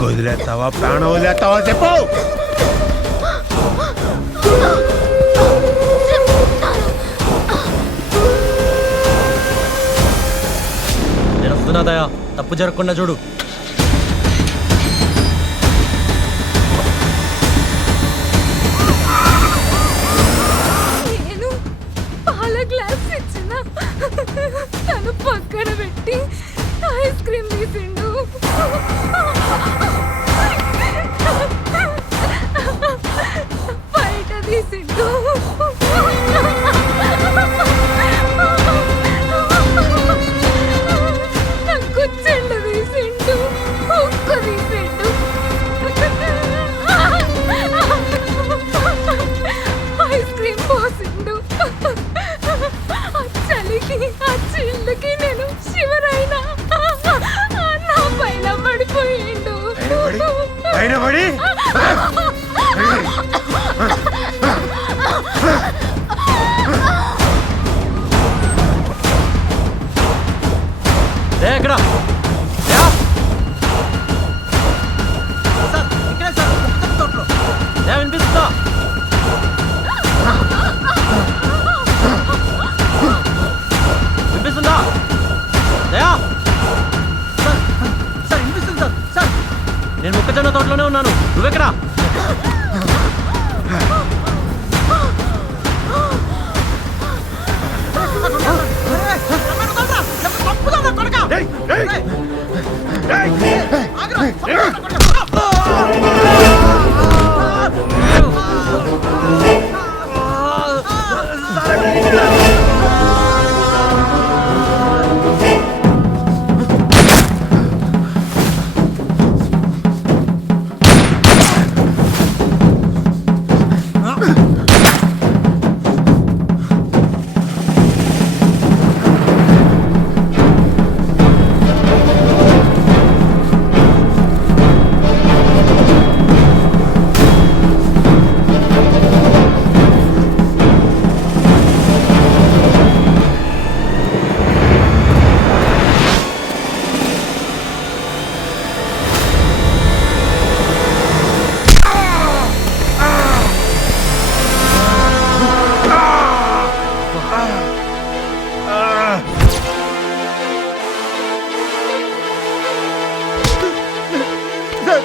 వదిలేస్తావా ప్రాణం వదిలేస్తావా చెప్పు. నేను వస్తున్నా దయా, తప్పు జరగకుండా చూడు. నేను పాల గ్లాస్ ఇచ్చిన తను పక్కన పెట్టి ఐస్ క్రీమ్ తీసిండు. బయట తీసిండు. నాకు చెండు తీసిండు. ఉక్కు తీసిండు. ఐస్ క్రీమ్ పోసిండు. ఆ చలికి ఆ చిల్లుకి నేను శివరైనా నా పైన పడిపోయిండు. పైన పడి ఎక్కడ వినిపిస్తుందా? వినిపిస్తుందా? దయా సార్ వినిపిస్తుంది సార్. సార్ నేను మొక్కజొన్న తోటలోనే ఉన్నాను. నువ్వెక్కడా?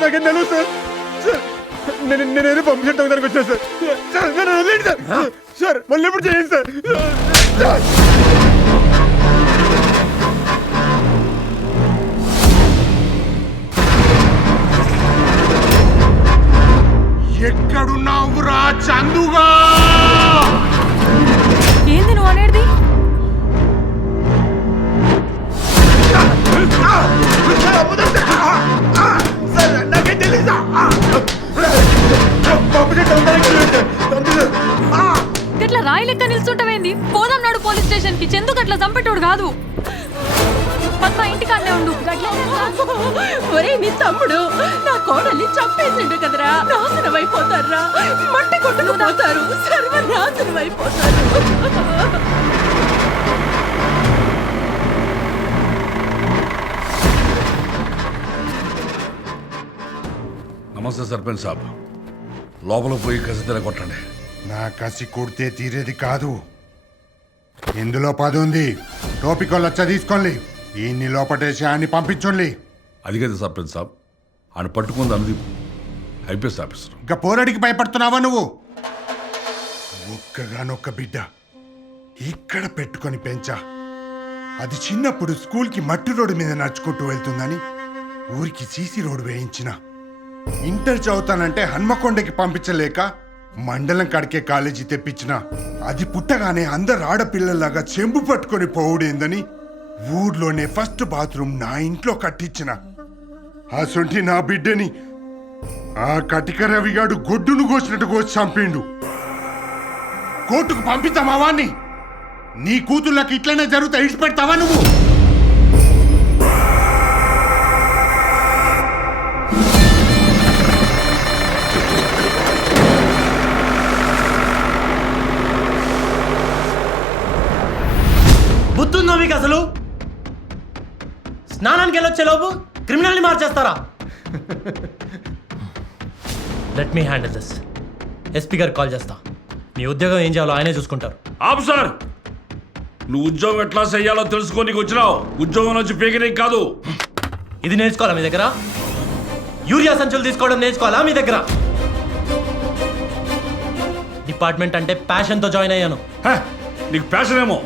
నాకేం తెలియదు సార్. సార్ నేనేదో పంపించడం దగ్గరకు వచ్చాను సార్. సార్ నన్ను వదిలేండి సార్. సార్ మళ్ళీ ఎప్పుడు చేయండి సార్. ఎక్కడున్నావురా చందుగా? ఏంది నువ్వు అనేది? నాకేం తెలీదా? గట్ల రాయి లెక్క నిల్చుంటావేంది? పోదాం నాడు పోలీస్ స్టేషన్ కి. చందుకు అట్లా చంపేటోడు కాదు. పద్మ ఇంటికాడనే ఉండు. ఒరే నీ తమ్ముడు నా కోడల్ని చంపేసిండు కదరా. నాశనం అయిపోతారా, మట్టి కొట్టుకుపోతారు, సర్వనాశనం అయిపోతారు. నమస్తే సర్పంచ్ సాబ్. లోపల పోయి కసి తిరగొట్టండి. నా కసి కొడితే తీరేది కాదు. ఇందులో 10 ఉంది. టోపికోళ్ళు వచ్చా తీసుకోండి. ఈయన్ని లోపటేసి ఆయన్ని పంపించండి. అది కదా సర్పంచ్ సాబ్, ఆయన పట్టుకుంది అనుదీప్, ఐపీఎస్ ఆఫీసర్. ఇంకా పోరాడికి భయపడుతున్నావా నువ్వు? ఒక్కగానొక్క బిడ్డ ఇక్కడ పెట్టుకొని పెంచా. అది చిన్నప్పుడు స్కూల్కి మట్టి రోడ్డు మీద నడుచుకుంటూ వెళ్తుందని ఊరికి సీసీ రోడ్డు వేయించిన. ఇంటర్ చదువుతానంటే హన్మకొండకి పంపించలేక మండలం కడికే కాలేజీ తెప్పించిన. అది పుట్టగానే అందరు ఆడపిల్లలాగా చెంబు పట్టుకొని పోవుడేందని ఊర్లోనే ఫస్ట్ బాత్రూమ్ నా ఇంట్లో కట్టించిన. అసొంటి నా బిడ్డని ఆ కటిక రవిగాడు గొడ్డును కోసినట్టు కోసి చంపిండు. కోర్టుకు పంపిస్తామా వాణ్ణి? నీ కూతుళ్ళకి ఇట్లనే జరుగుతా ఇడిచిపెడతావా నువ్వు? బుద్ధుందో మీకు అసలు? స్నానానికి వెళ్ళొచ్చే లోపు క్రిమినల్ని మార్చేస్తారా? Let me handle this. SP గారికి కాల్ చేస్తా. మీ ఉద్యోగం ఏం చేయాలో ఆయనే చూసుకుంటారు. ఆపు సార్. నువ్వు ఉద్యోగం ఎట్లా చేయాలో తెలుసుకోనికి వచ్చినావు. ఉద్యోగం నుంచి పీకనీకి కాదు. ఇది నేర్చుకోవాలా మీ దగ్గర? యూరియా సంచులు తీసుకోవడం నేర్చుకోవాలా మీ దగ్గర? డిపార్ట్మెంట్ అంటే ప్యాషన్తో జాయిన్ అయ్యాను. నీకు ప్యాషన్ ఏమో.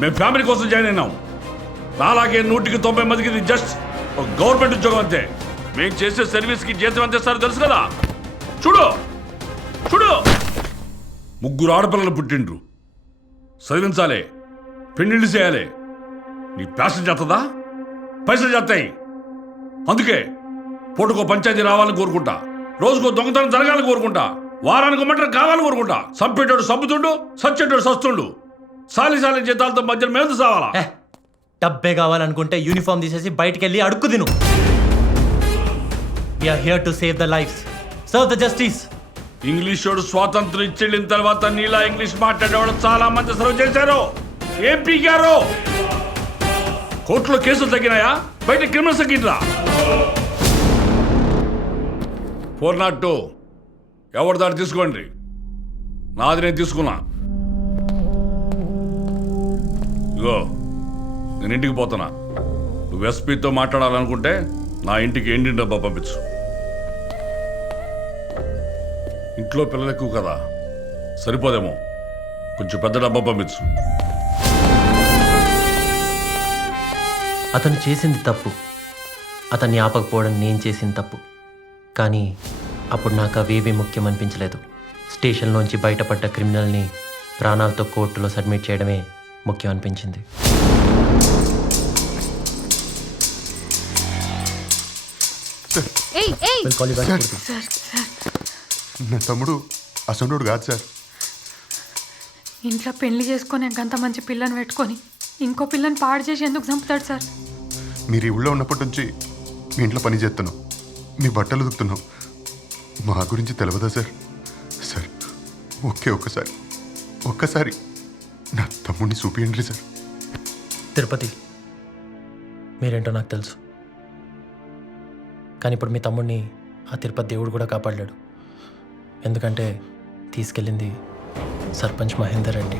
మేము ఫ్యామిలీ కోసం జాయిన్ అయినాం. అలాగే 190 మందికి ఇది జస్ట్ ఒక గవర్నమెంట్ ఉద్యోగం అంతే. మేము చేసే సర్వీస్కి జీతం ఎంత ఇస్తారో తెలుసు కదా. చూడు చూడు, 3 ఆడపిల్లలు పుట్టిండ్రు. చదివించాలి, పెళ్ళిళ్ళు చేయాలి. నీ ప్యాషన్ చేస్తుందా? పైసలు చేస్తాయి. అందుకే పూటకో పంచాయతీ రావాలని కోరుకుంటా. రోజుకో దొంగతనం జరగాలని కోరుకుంటా. వారానికి మటన్ కావాలని కోరుకుంటా. సంపేటోడు సంపుతుండు, సచ్చేటోడు సస్తుండు. సాలి జీతాలతో మధ్యలో మేము సావాలా? డబ్బే కావాలనుకుంటే యూనిఫామ్ తీసేసి బయటికి వెళ్ళి అడుక్కు తిను. We are here to save the lives, serve the justice. ఇంగ్లీషోడు స్వాతంత్రం ఇచ్చేళ్ళిన తర్వాత నీలా ఇంగ్లీష్ మాట్లాడేవాళ్ళు చాలా మంది సర్వ్ చేశారు. ఏం పీకారు? కోర్టులో కేసులు తగ్గినాయా? బయట క్రిమినల్స్ తగ్గినరా? 402 ఎవరు దాన్ని తీసుకోండి. నాది నేను తీసుకున్నా. ఇగో నేను ఇంటికి పోతున్నా. నువ్వు ఎస్పీతో మాట్లాడాలనుకుంటే నా ఇంటికి ఎండి డబ్బా పంపించు. ఇంట్లో పిల్లలు ఎక్కువ కదా, సరిపోదేమో. కొంచెం పెద్ద డబ్బా పంపించు. అతను చేసింది తప్పు. అతన్ని ఆపకపోవడం నేను చేసింది తప్పు. కానీ అప్పుడు నాకు అవేవీ ముఖ్యం అనిపించలేదు. స్టేషన్లోంచి బయటపడ్డ క్రిమినల్ని ప్రాణాలతో కోర్టులో సబ్మిట్ చేయడమే ముఖ్యం అనిపించింది. We'll call you back. నా తమ్ముడు అసండోడు కాదు సార్. ఇంట్లో పెళ్లి చేసుకొని అంత మంచి పిల్లని పెట్టుకొని ఇంకో పిల్లని పాడు చేసి ఎందుకు చంపుతాడు సార్? మీరు ఈ ఊళ్ళో ఉన్నప్పటి నుంచి మీ ఇంట్లో పని చేస్తున్నాం, మీ బట్టలు ఉతుకుతున్నాం. మా గురించి తెలియదా సార్? సార్ ఒక్కసారి నా తమ్ముడిని చూపియండి సార్. తిరుపతి, మీరేంటో నాకు తెలుసు. కానీ ఇప్పుడు మీ తమ్ముడిని ఆ తిరుపతి దేవుడు కూడా కాపాడలేడు. ఎందుకంటే తీసుకెళ్ళింది సర్పంచ్ మహేందర్ రెడ్డి.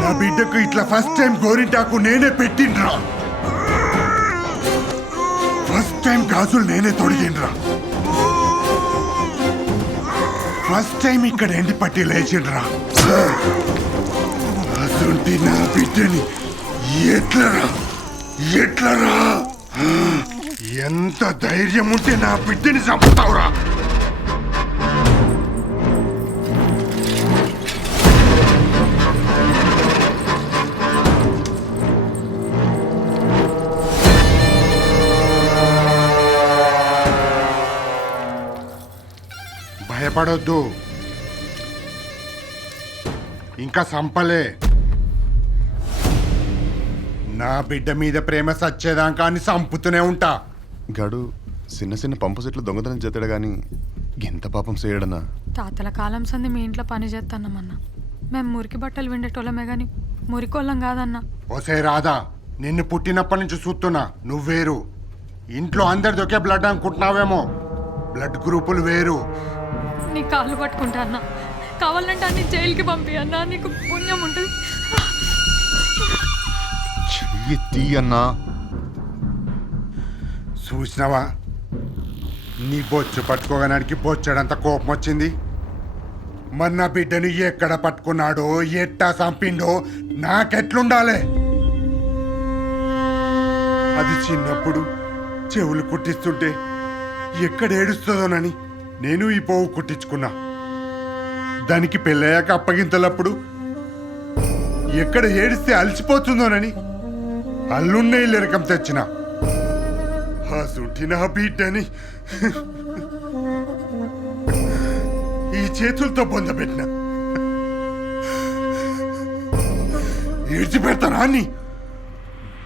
నా బిడ్డకు ఇట్లా ఫస్ట్ టైం గోరింటాకు నేనే పెట్టిండ్రా. ఫస్ట్ టైం గాజులు నేనే తొడిగిండ్రా. ఫస్ట్ టైం ఇక్కడ ఎండి పట్టి లేచిండ్రా. అసలు నా బిడ్డని ఎట్లరా ఎంత ధైర్యం ఉంటే నా బిడ్డని చంపుతావురా? భయపడొద్దు, ఇంకా సంపలే. నా బిడ్డ మీద ప్రేమ సచ్చేదాకా అని సంపుతూనే ఉంటా. గాడు చిన్న పంపు సెట్లు దొంగతనం చేతాడు కానీ ఎంత పాపం చేయడన్నా. తాతల కాలం సంది మీ ఇంట్లో పని చేస్తానమన్నా. మేము మురికి బట్టలు విండేటోళ్ళమే కానీ మురికోళ్ళం కాదన్నా. ఓసే రాధా, నిన్ను పుట్టినప్పటి నుంచి చూస్తున్నా. నువ్వేరు. ఇంట్లో అందరిది ఒకే బ్లడ్ అనుకుంటున్నావేమో. బ్లడ్ గ్రూపులు వేరు. నీ కాళ్ళు పట్టుకుంటా అన్నా. కావాలంటే అన్ని జైలుకి పంపి అన్నా, నీకు పుణ్యం ఉంటుంది. చెయ్యి అన్నా. చూసినావా, నీ బొచ్చు పట్టుకోగడానికి బొచ్చడంత కోపం వచ్చింది. మరి నా బిడ్డని ఎక్కడ పట్టుకున్నాడో ఎట్టా చంపిండో నాకెట్లుండాలి? అది చిన్నప్పుడు చెవులు కుట్టిస్తుంటే ఎక్కడ ఏడుస్తుందోనని నేను ఈ పోవు కుట్టించుకున్నా. దానికి పెళ్ళయ్యాక అప్పగింతలప్పుడు ఎక్కడ ఏడిస్తే అలసిపోతుందోనని అల్లున్న ఇల్లు రకం తెచ్చిన. ఆ సుంటి నా బిడ్డని ఈ చేతులతో పొందబెట్టిన. విడిచిపెడతానా అని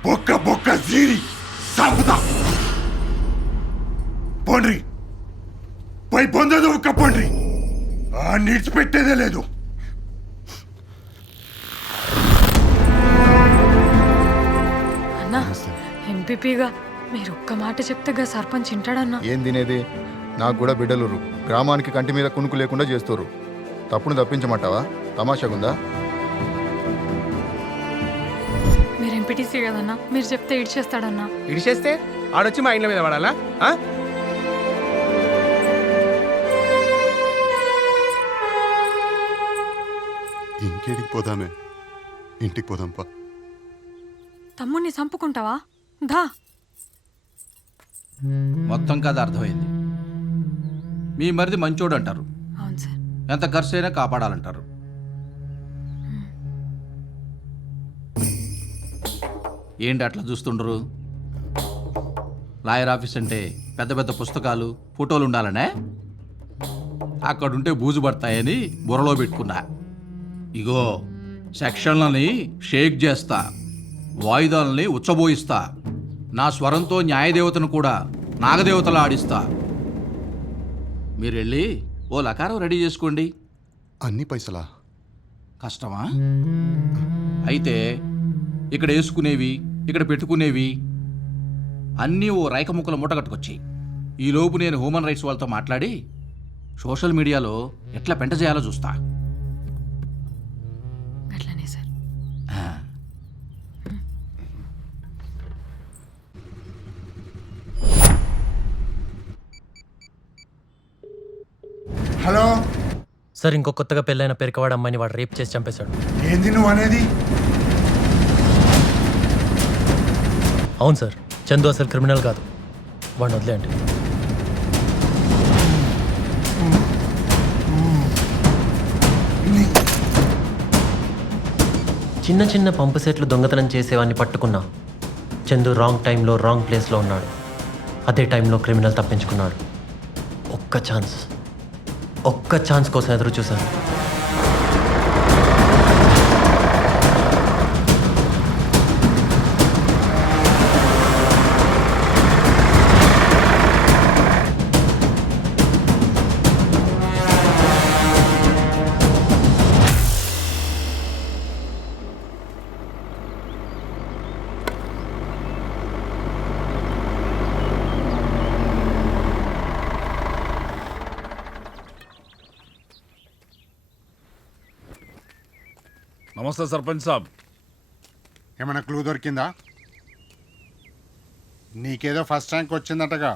బొక్క బొక్క జీరి సాగుతా. పోండ్రి, పై పొందదు ఒక్క పోండ్రి. ఆ నిడిచిపెట్టేదే లేదు. ఎంపీపీగా మీరు ఒక్క మాట చెప్తే సర్పంచ్ వింటాడన్నా. ఏం తినేది? నాకు కూడా బిడ్డలురు. గ్రామానికి కంటి మీద కునుకు లేకుండా చేస్తుర్రు. తప్పును తప్పించమంటావా? తమాషాగుందా? మీరు ఎంపీటీసీ కదన్నా, మీరు చెప్తే ఇడిచేస్తాడన్నా. ఇడిచేస్తే ఆడొచ్చి మా ఇంట్లో మీద పడాలా? ఇంకేడికి పోదామే? ఇంటికి పోదాంపా. తమ్ముడిని చంపుకుంటావా? దా. మొత్తం కథ అర్థమైంది. మీ మరిది మంచోడు అంటారు, అవును సార్. ఎంత ఖర్చు అయినా కాపాడాలంటారు. ఏంటి అట్లా చూస్తుండ్రు? లాయర్ ఆఫీస్ అంటే పెద్ద పెద్ద పుస్తకాలు, ఫోటోలు ఉండాలనే? అక్కడుంటే బూజు పడతాయని బుర్రలో పెట్టుకున్నా. ఇగో సెక్షన్లని షేక్ చేస్తా, వాయిదాలని ఉచ్చబోయిస్తా, నా స్వరంతో న్యాయదేవతను కూడా నాగదేవతలా ఆడిస్తా. మీరు వెళ్ళి ఓ లకారం రెడీ చేసుకోండి. అన్ని పైసలా? కష్టమా? అయితే ఇక్కడ వేసుకునేవి, ఇక్కడ పెట్టుకునేవి అన్నీ ఓ రైక ముక్కల మూట కట్టుకొచ్చి, ఈలోపు నేను హ్యూమన్ రైట్స్ వాళ్ళతో మాట్లాడి సోషల్ మీడియాలో ఎట్లా పెంట చేయాలో చూస్తా. అట్లనే సార్. హలో సార్, ఇంకో కొత్తగా పెళ్ళైన పెరికవాడ అమ్మాయిని వాడు రేప్ చేసి చంపేశాడు. ఏంది నువ్వు అనేది? అవును సార్, చందు అసలు క్రిమినల్ కాదు. వాడిని వదిలేయండి. చిన్న చిన్న పంపు సెట్లు దొంగతనం చేసేవాడిని పట్టుకున్నా. చందు రాంగ్ టైంలో రాంగ్ ప్లేస్లో ఉన్నాడు. అదే టైంలో క్రిమినల్ తప్పించుకున్నాడు. ఒక్క ఛాన్స్ కోసం ఎదురు చూశాను. నమస్తే సర్పంచ్ సాబ్. ఏమైనా క్లూ దొరికిందా? నీకేదో ఫస్ట్ ర్యాంక్ వచ్చిందటగా.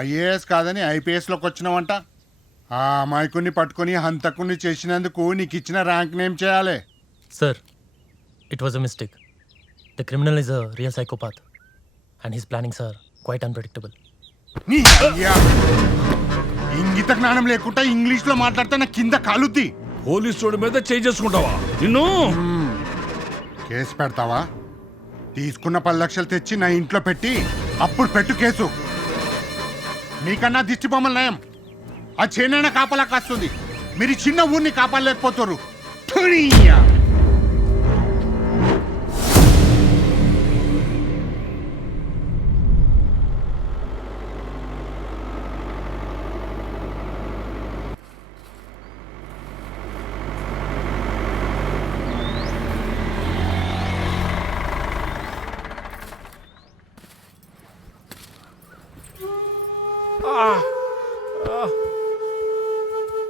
ఐఏఎస్ కాదని ఐపీఎస్లోకి వచ్చినావంట. ఆ అమాయకుని పట్టుకొని హంతకుని చేసినందుకు నీకు ఇచ్చిన ర్యాంక్ నేమ్ చేయాలి. Sir, it was a mistake. The criminal is a real psychopath and his plannings are quite unpredictable. నీ అయ్యా, ఇంగిత జ్ఞానం లేకుండా ఇంగ్లీష్లో మాట్లాడితే నా కింద కాలుద్ది. పోలీసు మీద చేయి చేసుకుంటావా? నిన్ను కేసు పెడతావా? తీసుకున్న 10 లక్షలు తెచ్చి నా ఇంట్లో పెట్టి అప్పుడు పెట్టు కేసు. మీకన్నా దిష్టి బొమ్మలు నయం. ఆ చేనైనా కాపలా కాస్తుంది. మీరు ఈ చిన్న ఊరిని కాపాడలేకపోతారు. ఠునియా.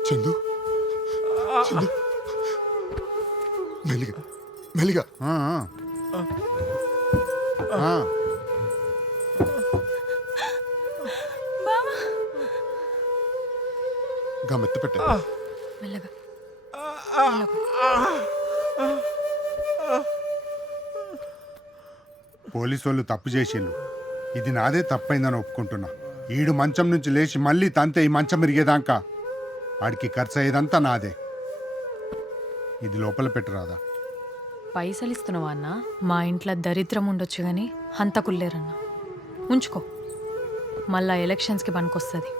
చందు, చందు, మెల్లిగా మెల్లిగా. మెత్త పెట్ట. మెల్లగా. పోలీసు వాళ్ళు తప్పు చేసిండు. ఇది నాదే తప్పైందని ఒప్పుకుంటున్నా. ఈడు మంచం నుంచి లేచి మళ్ళీ తంతే ఈ మంచం ఇరిగేదాకా ఆడికి ఖర్చు అయ్యేదంతా నాదే. ఇది లోపల పెట్టరాదా? పైసలు ఇస్తున్నావా అన్న? మా ఇంట్లో దరిద్రం ఉండొచ్చు కానీ హంతకుల్లేరన్న. ఉంచుకో, మళ్ళా ఎలక్షన్స్కి పనికొస్తుంది.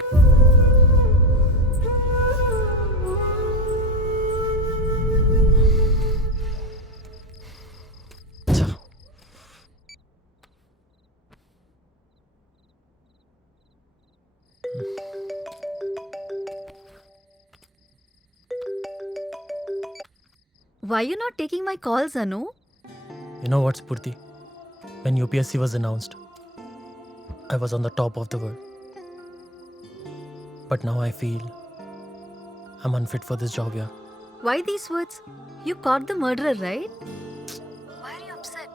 Why you not taking my calls, Anu? You know what, Spurti? When UPSC was announced, I was on the top of the world. But now I feel I'm unfit for this job, yeah. Why these words? You caught the murderer, right? Why are you upset?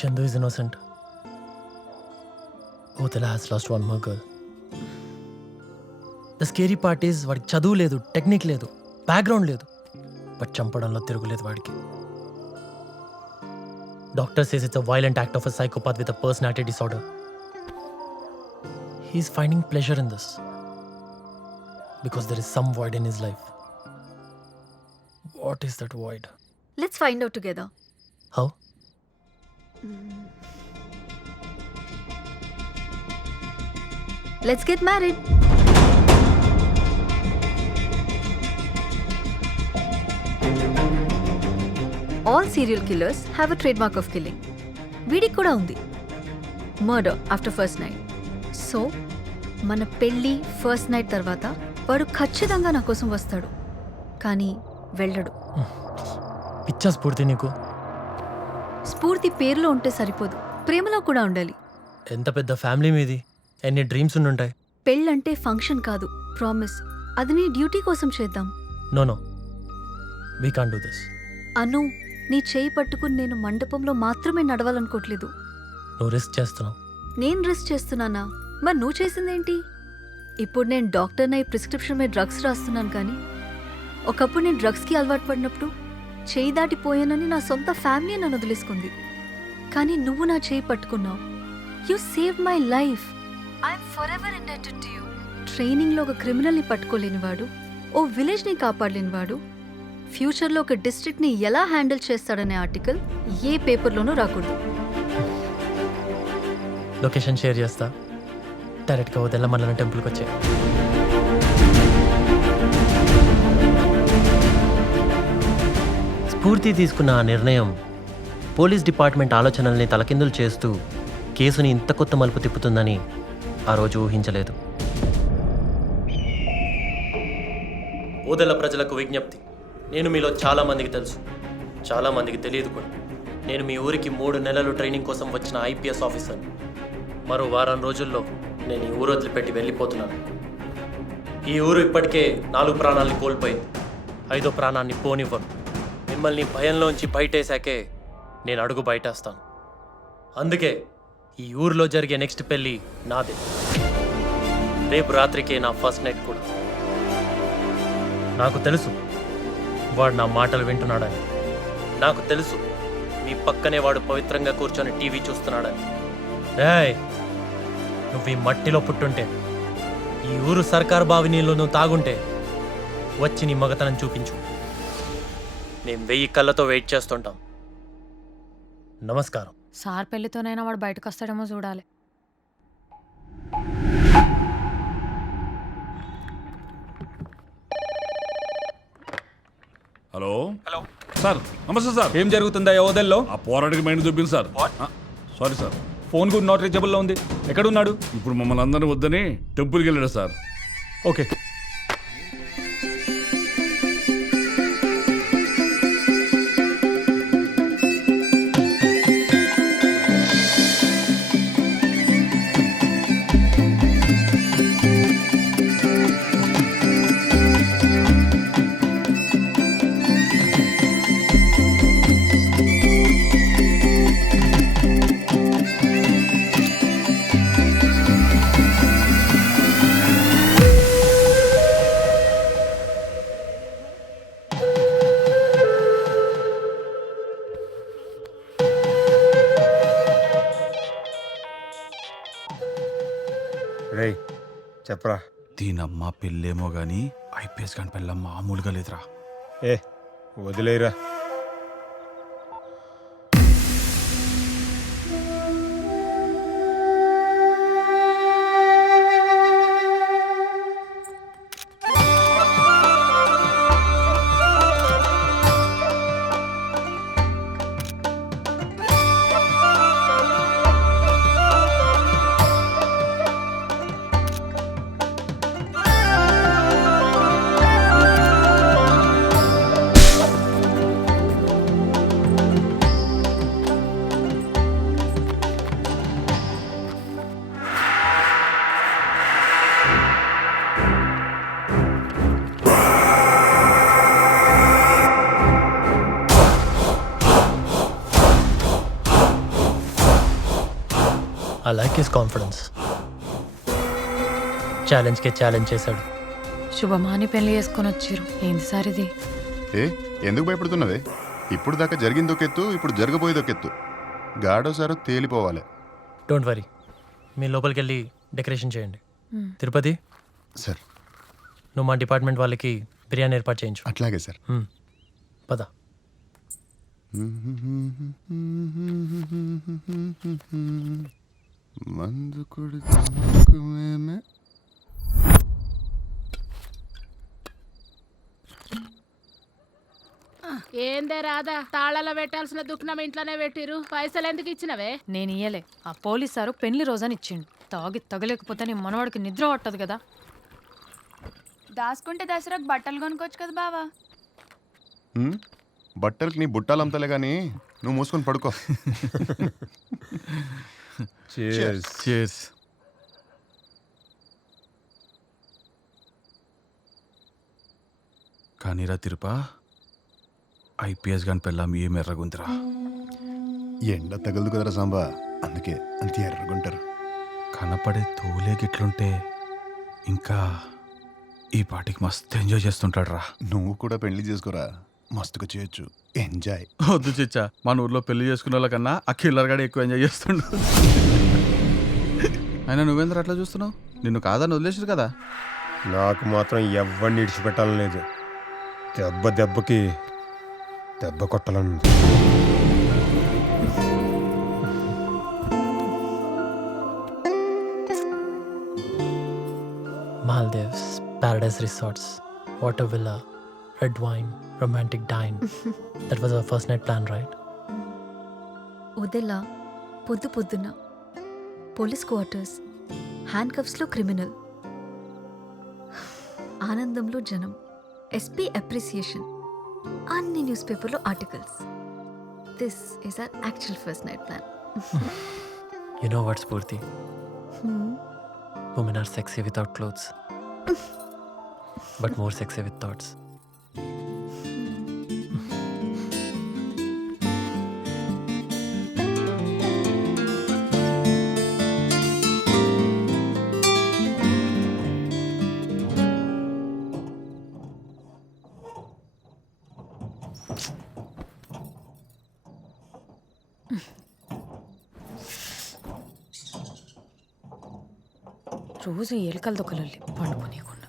Chandu is innocent. Odela has lost one more girl. The scary part is వాడికి చదువు లేదు, technique లేదు, background లేదు, but చంపడంలో తిరుగులేదు వాడికి. Doctor says it's a violent act of a psychopath with a personality disorder. He's finding pleasure in this because there is some void in his life. What is that void? Let's find out together. How? Let's get married. All serial killers have a trademark of killing. వీడికి కూడా ఉంది. Murder after first night. So మన పెళ్ళి first night తర్వాత వాడు ఖచ్చితంగా నా కోసం వస్తాడు, కానీ వెళ్ళడు. పిచ్చా స్ఫూర్తి నీకు? స్ఫూర్తి పేరులో ఉంటే సరిపోదు, ప్రేమలో కూడా ఉండాలి. ఎంత పెద్ద ఫ్యామిలీ మీది, ఎన్ని డ్రీమ్స్ ఉండుంటాయి. పెళ్ళంటే ఫంక్షన్ కాదు, ప్రామిస్. అది నీ డ్యూటీ కోసం చేద్దాం. No we can't do this. Anu, నీ చేయి పట్టుకుని నేను మండపంలో మాత్రమే నడవాలనుకోవట్లేదు. నువ్వు రిస్క్ చేస్తున్నావు. నేను రిస్క్ చేస్తున్నానా? మరి నువ్వు చేసిందేంటి? ఇప్పుడు నేను డాక్టర్ని అయి ప్రిస్క్రిప్షన్ మీద డ్రగ్స్ రాస్తున్నాను, కానీ ఒకప్పుడు నేను డ్రగ్స్కి అలవాటు పడినప్పుడు చేయి దాటిపోయానని నా సొంత ఫ్యామిలీ నన్ను వదిలేసుకుంది. కానీ నువ్వు నా చేయి పట్టుకున్నావు. You save my life. I'm forever indebted to you. ట్రైనింగ్లో ఒక క్రిమినల్ని పట్టుకోలేనివాడు, ఓ విలేజ్ని కాపాడలేనివాడు ఫ్యూచర్లో ఒక డిస్ట్రిక్ట్ని ఎలా హ్యాండిల్ చేస్తాడనే ఆర్టికల్ ఏ పేపర్లోనూ రాకూడదు. లొకేషన్ షేర్ చేస్తా, డైరెక్ట్గా వదిల మళ్ళీ టెంపుల్కి వచ్చే. స్ఫూర్తి తీసుకున్న ఆ నిర్ణయం పోలీస్ డిపార్ట్మెంట్ ఆలోచనల్ని తలకిందులు చేస్తూ కేసుని ఇంత కొత్త మలుపు తిప్పుతుందని ఆ రోజు ఊహించలేదు. ఓదెల ప్రజలకు విజ్ఞప్తి. నేను మీలో చాలామందికి తెలుసు, చాలామందికి తెలియదు కూడా. నేను మీ ఊరికి 3 నెలలు ట్రైనింగ్ కోసం వచ్చిన IPS ఆఫీసర్ని. మరో వారం రోజుల్లో నేను ఈ ఊరు వదిలిపెట్టి వెళ్ళిపోతున్నాను. ఈ ఊరు ఇప్పటికే 4 ప్రాణాలని కోల్పోయింది, 5వ ప్రాణాన్ని పోనివ్వను. మిమ్మల్ని భయంలోంచి బయటేశాకే నేను అడుగు బయటేస్తాను. అందుకే ఈ ఊరిలో జరిగే నెక్స్ట్ పెళ్ళి నాదే. రేపు రాత్రికే నా ఫస్ట్ నైట్ కూడా. నాకు తెలుసు వాడు నా మాటలు వింటున్నాడని. నాకు తెలుసు మీ పక్కనే వాడు పవిత్రంగా కూర్చొని టీవీ చూస్తున్నాడని. రేయ్, నువ్వు ఈ మట్టిలో పుట్టుంటే, ఈ ఊరు సర్కారు బావి నీళ్ళు నువ్వు తాగుంటే వచ్చి నీ మగతనం చూపించు. మేము 1000 కళ్ళతో వెయిట్ చేస్తుంటాం. నమస్కారం. సార్ పెళ్లితోనైనా వాడు బయటకు వస్తాడేమో చూడాలి. హలో సార్, నమస్తే సార్. ఏం జరుగుతుందా ఓదెల్లో? ఆ పోరాడికి మైండ్ చూపింది సార్. Sorry sir. ఫోన్ కూడా నాట్ రీచబుల్లో ఉంది. ఎక్కడున్నాడు? ఇప్పుడు మమ్మల్ని అందరినీ వద్దని టెంపుల్కి వెళ్ళాడు సార్. ఓకే. రేయ్ చెప్పరా. దీనమ్మ పెళ్ళేమో గాని IPS గాని పెళ్ళ మామూలుగా లేదురా. ఏ వదిలేరా. I like his confidence. ఛాలెంజ్కే ఛాలెంజ్ చేశాడు. శుభమాని పెళ్లి చేసుకొని వచ్చిర్రు. ఏంది సార్ ఇది? ఏ ఎందుకు భయపడుతున్నవే? ఇప్పుడు దాకా జరిగింది ఒక ఎత్తు, ఇప్పుడు జరగబోయేది ఒక ఎత్తు. గాడోసారో తేలిపోవాలి. డోంట్ వరీ, మీ లోపలికి వెళ్ళి డెకరేషన్ చేయండి. తిరుపతి సార్, నువ్వు మా డిపార్ట్మెంట్ వాళ్ళకి బిర్యానీ ఏర్పాటు చేయించు. అట్లాగే సార్. పద. మందు కొడితే మేమే ఏందే రాదా, తాళాలో పెట్టాల్సిన దుఃఖనం ఇంట్లోనే పెట్టిరు. పైసలు ఎందుకు ఇచ్చినవే? నేను ఇయ్యలే. ఆ పోలీస్ సారు పెళ్లి రోజని ఇచ్చిండు. తాగి తగలేకపోతే నీ మనవాడికి నిద్ర పట్టదు కదా. దాచుకుంటే దసరాకు బట్టలు కొనుక్కోవచ్చు కదా బావా. బట్టలకి నీ బుట్టాలు అమ్ముతలే కానీ నువ్వు మూసుకొని పడుకో. చేర్స్. కానీరా తిరుపా, ఐపీఎస్ గాని పెళ్ళాం ఏం ఎర్రగుందిరా. ఎండ తగలదు కదరా సాంబా, అందుకే అంత ఎర్రగుంటారు. కనపడే తోలే గిట్లుంటే ఇంకా ఈ పాటికి మస్తు ఎంజాయ్ చేస్తుంటాడు రా. నువ్వు కూడా పెళ్లి చేసుకోరా, మస్తుగా చేయొచ్చు. ఎంజాయ్. వద్దు చిచ్చా, మన ఊర్లో పెళ్లి చేసుకున్న వాళ్ళకన్నా ఆ కిల్లర్ గాడే ఎక్కువ ఎంజాయ్ చేస్తుండు. అయినా నువ్వేంద్ర అట్లా చూస్తున్నావు? నిన్ను కాదని వదిలేసారు కదా. నాకు మాత్రం ఎవరిని ఇడిచిపెట్టాలని లేదు. దెబ్బకి దెబ్బ కొట్టాలని. Maldives, Paradise Resorts, Water Villa, Red Wine, Romantic Dine. That was our first night plan, right? ఉదెలా పొద్దు పొద్దున పోలీస్ క్వార్టర్స్, హ్యాండ్ కఫ్స్లో క్రిమినల్, ఆనందంలో జనం, ఎస్పీ అప్రిసియేషన్, అన్ని న్యూస్ పేపర్లో articles. This is our actual first night plan. You know what, Spurti? Women are sexy without clothes, but more sexy with thoughts. రోజు ఎలుకల దొక్కలల్లి పండుకోనీయకుండా.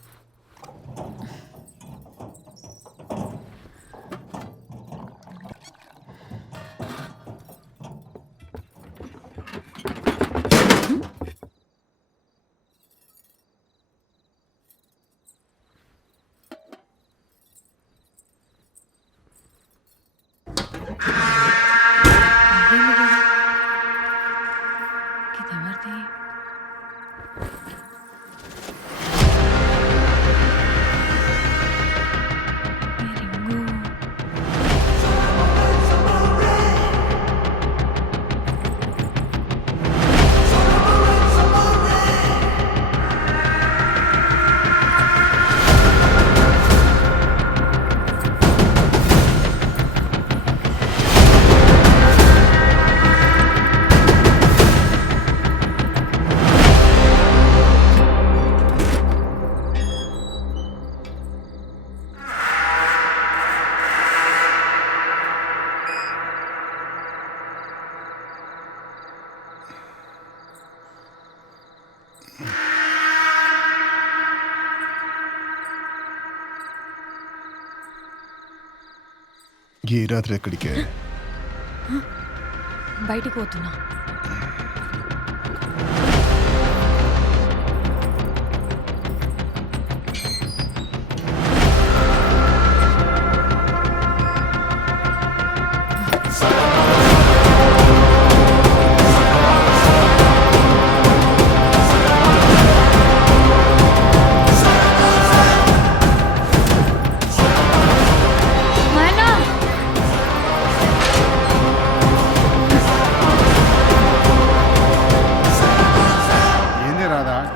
ఇదెవరిది? ఈ రాత్రి ఎక్కడికే? బయటికి పోతున్నా.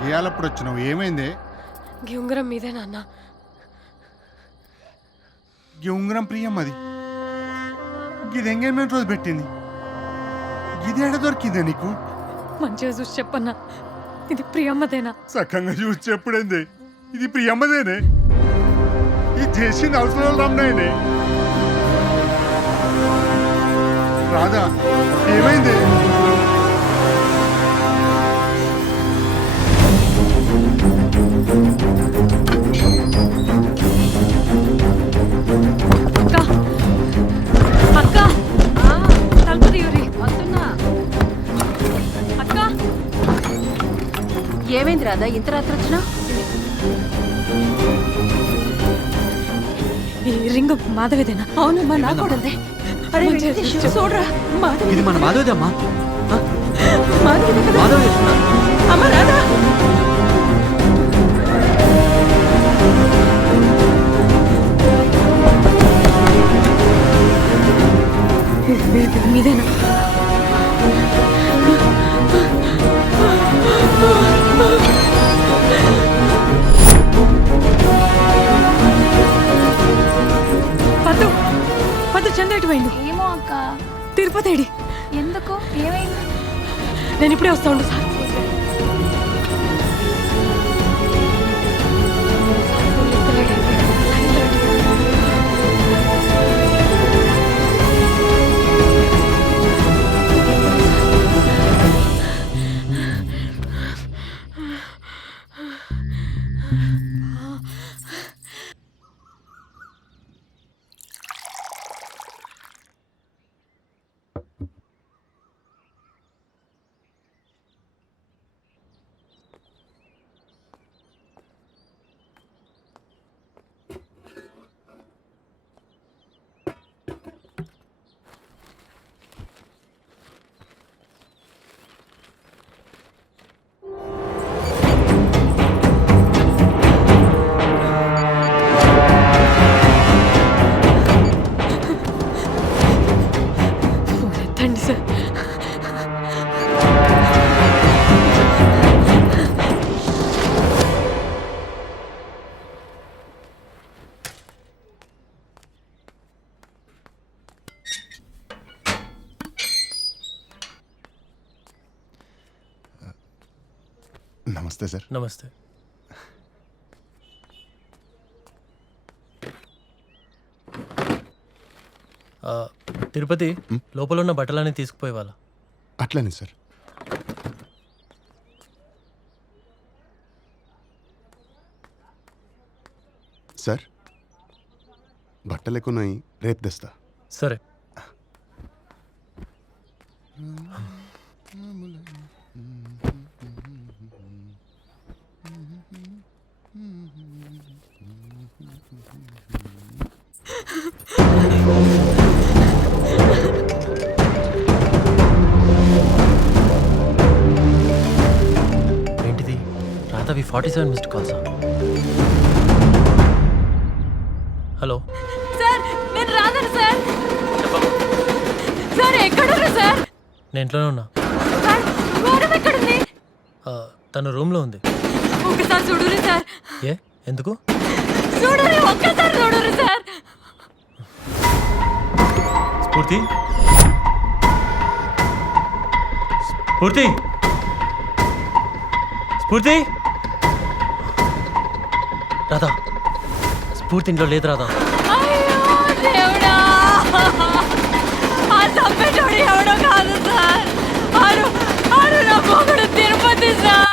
ఇయాలప్పుడు వచ్చినావు, ఏమైంది? ఉంగరం మీదే నాన్న. ఈ ఉంగరం ప్రియం అది. ఇది ఎంగేజ్మెంట్ రోజు పెట్టింది. ఇది ఎడ దొరికిందా నీకు? మంచిగా చూసి చెప్పన్నా, ఇది ప్రియమ్మదేనా? సఖంగా చూసి చెప్పుడేంది, ఇది ప్రియమ్మదేనే, ఇది చేసిన అవసరం రమ్మనే. రాధా ఏమైంది? అక్క తలుపు తీయురి. వస్తున్నా. అక్క ఏమైంది రాదా ఇంత రాత్రి వచ్చినా? ఈ రింగ్ మాధవిదేనా? అవునమ్మా నా కూడా అరే వెంకటేష్, చూడరా మాధవి. ఇది మన మాధవదే అమ్మా. మాధవి కదా. మాధవదే. అమ్మ రాదా? మీదేనా? పద్దు పద్దు చంద్ర ఎటు పోయిండు? ఏమో అక్క. తిరుపతి ఏడి? ఎందుకు ఏమైంది? నేను ఇప్పుడే వస్తా ఉండు సార్. ఎత్తండి సార్. నమస్తే సార్. నమస్తే. తిరుపతి, లోపల ఉన్న బట్టలన్నీ తీసుకుపోయే వాళ్ళ. అట్లనే సార్. సార్ బట్టలు ఎక్కున్నాయి, రేపు తెస్తా. సరే. ఏంటిది? రాధవి 47 మిస్డ్ కాల్స్. హలో సార్, నేను రాను సార్. సార్ ఎక్కడున్నారు సార్? నేను ఇంట్లోనే ఉన్నా. సార్ గౌరవ్ ఎక్కడుంది? తను రూమ్లో ఉంది. ఒకసారి చూడురి సార్. ఏ ఎందుకు? చూడురి, ఒక్కసారి చూడురి సార్. స్ఫూర్తి, స్ఫూర్తి, స్ఫూర్తి. రాధా, స్ఫూర్తి ఇంట్లో లేదు. రాధా, అయ్యో దేవుడా, ఆ తప్పెటోడు ఎవడో కాదు సార్. ఆడు ఆడు నా మొగుడు తిరుపతి సార్.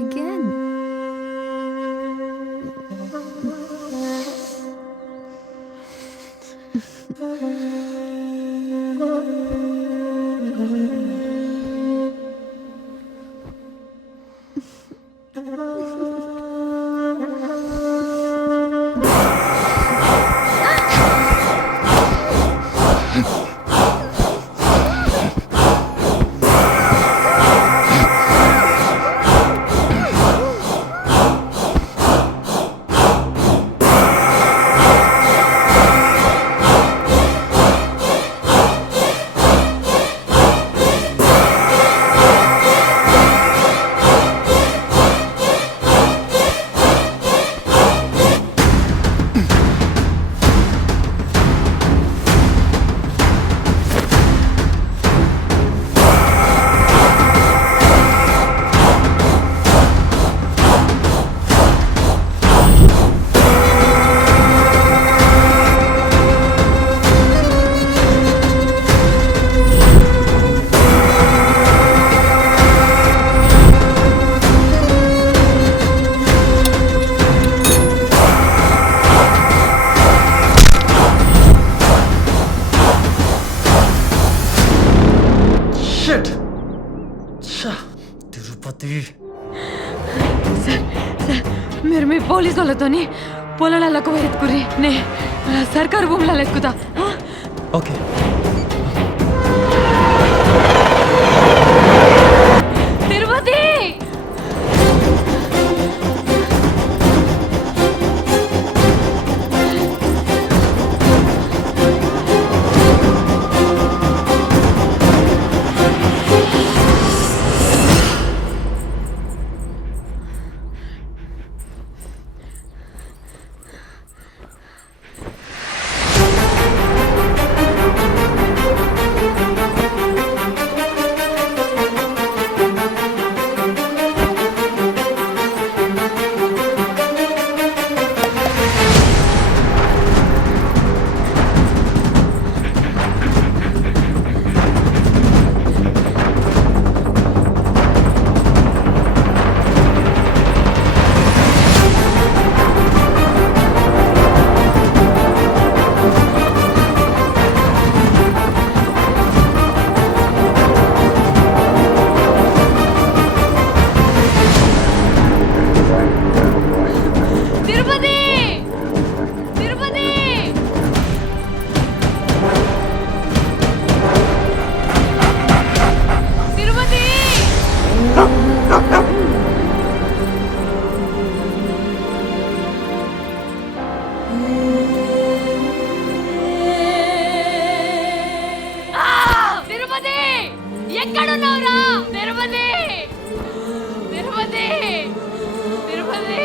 అగైన్. తిరుపతి మీరు మీ పోలీసు వాళ్ళతోని పొలాలకు ఎత్తుకురి నే సర్కారు భూములలో ఎక్కుతా. ఓకే. తిరుపతి ఎక్కడున్నావురా తిరుపతి? తిరుపతి తిరుపతి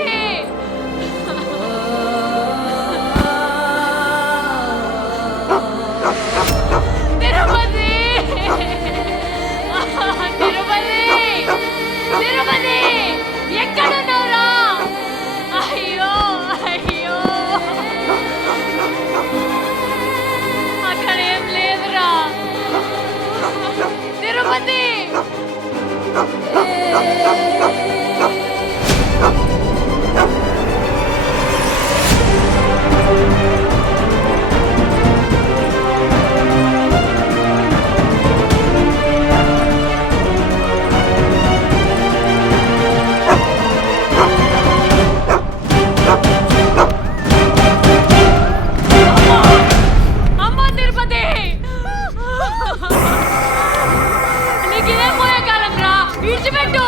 తిరుపతి తిరుపతి తిరుపతి ఎక్కడున్నావురా? అయ్యో అయ్యో అక్కడ ఏం లేదురా తిరుపతి. అమ్మా తిరుపతి నీకిదే పోయే కాలం రా, విడిచిపెట్టు.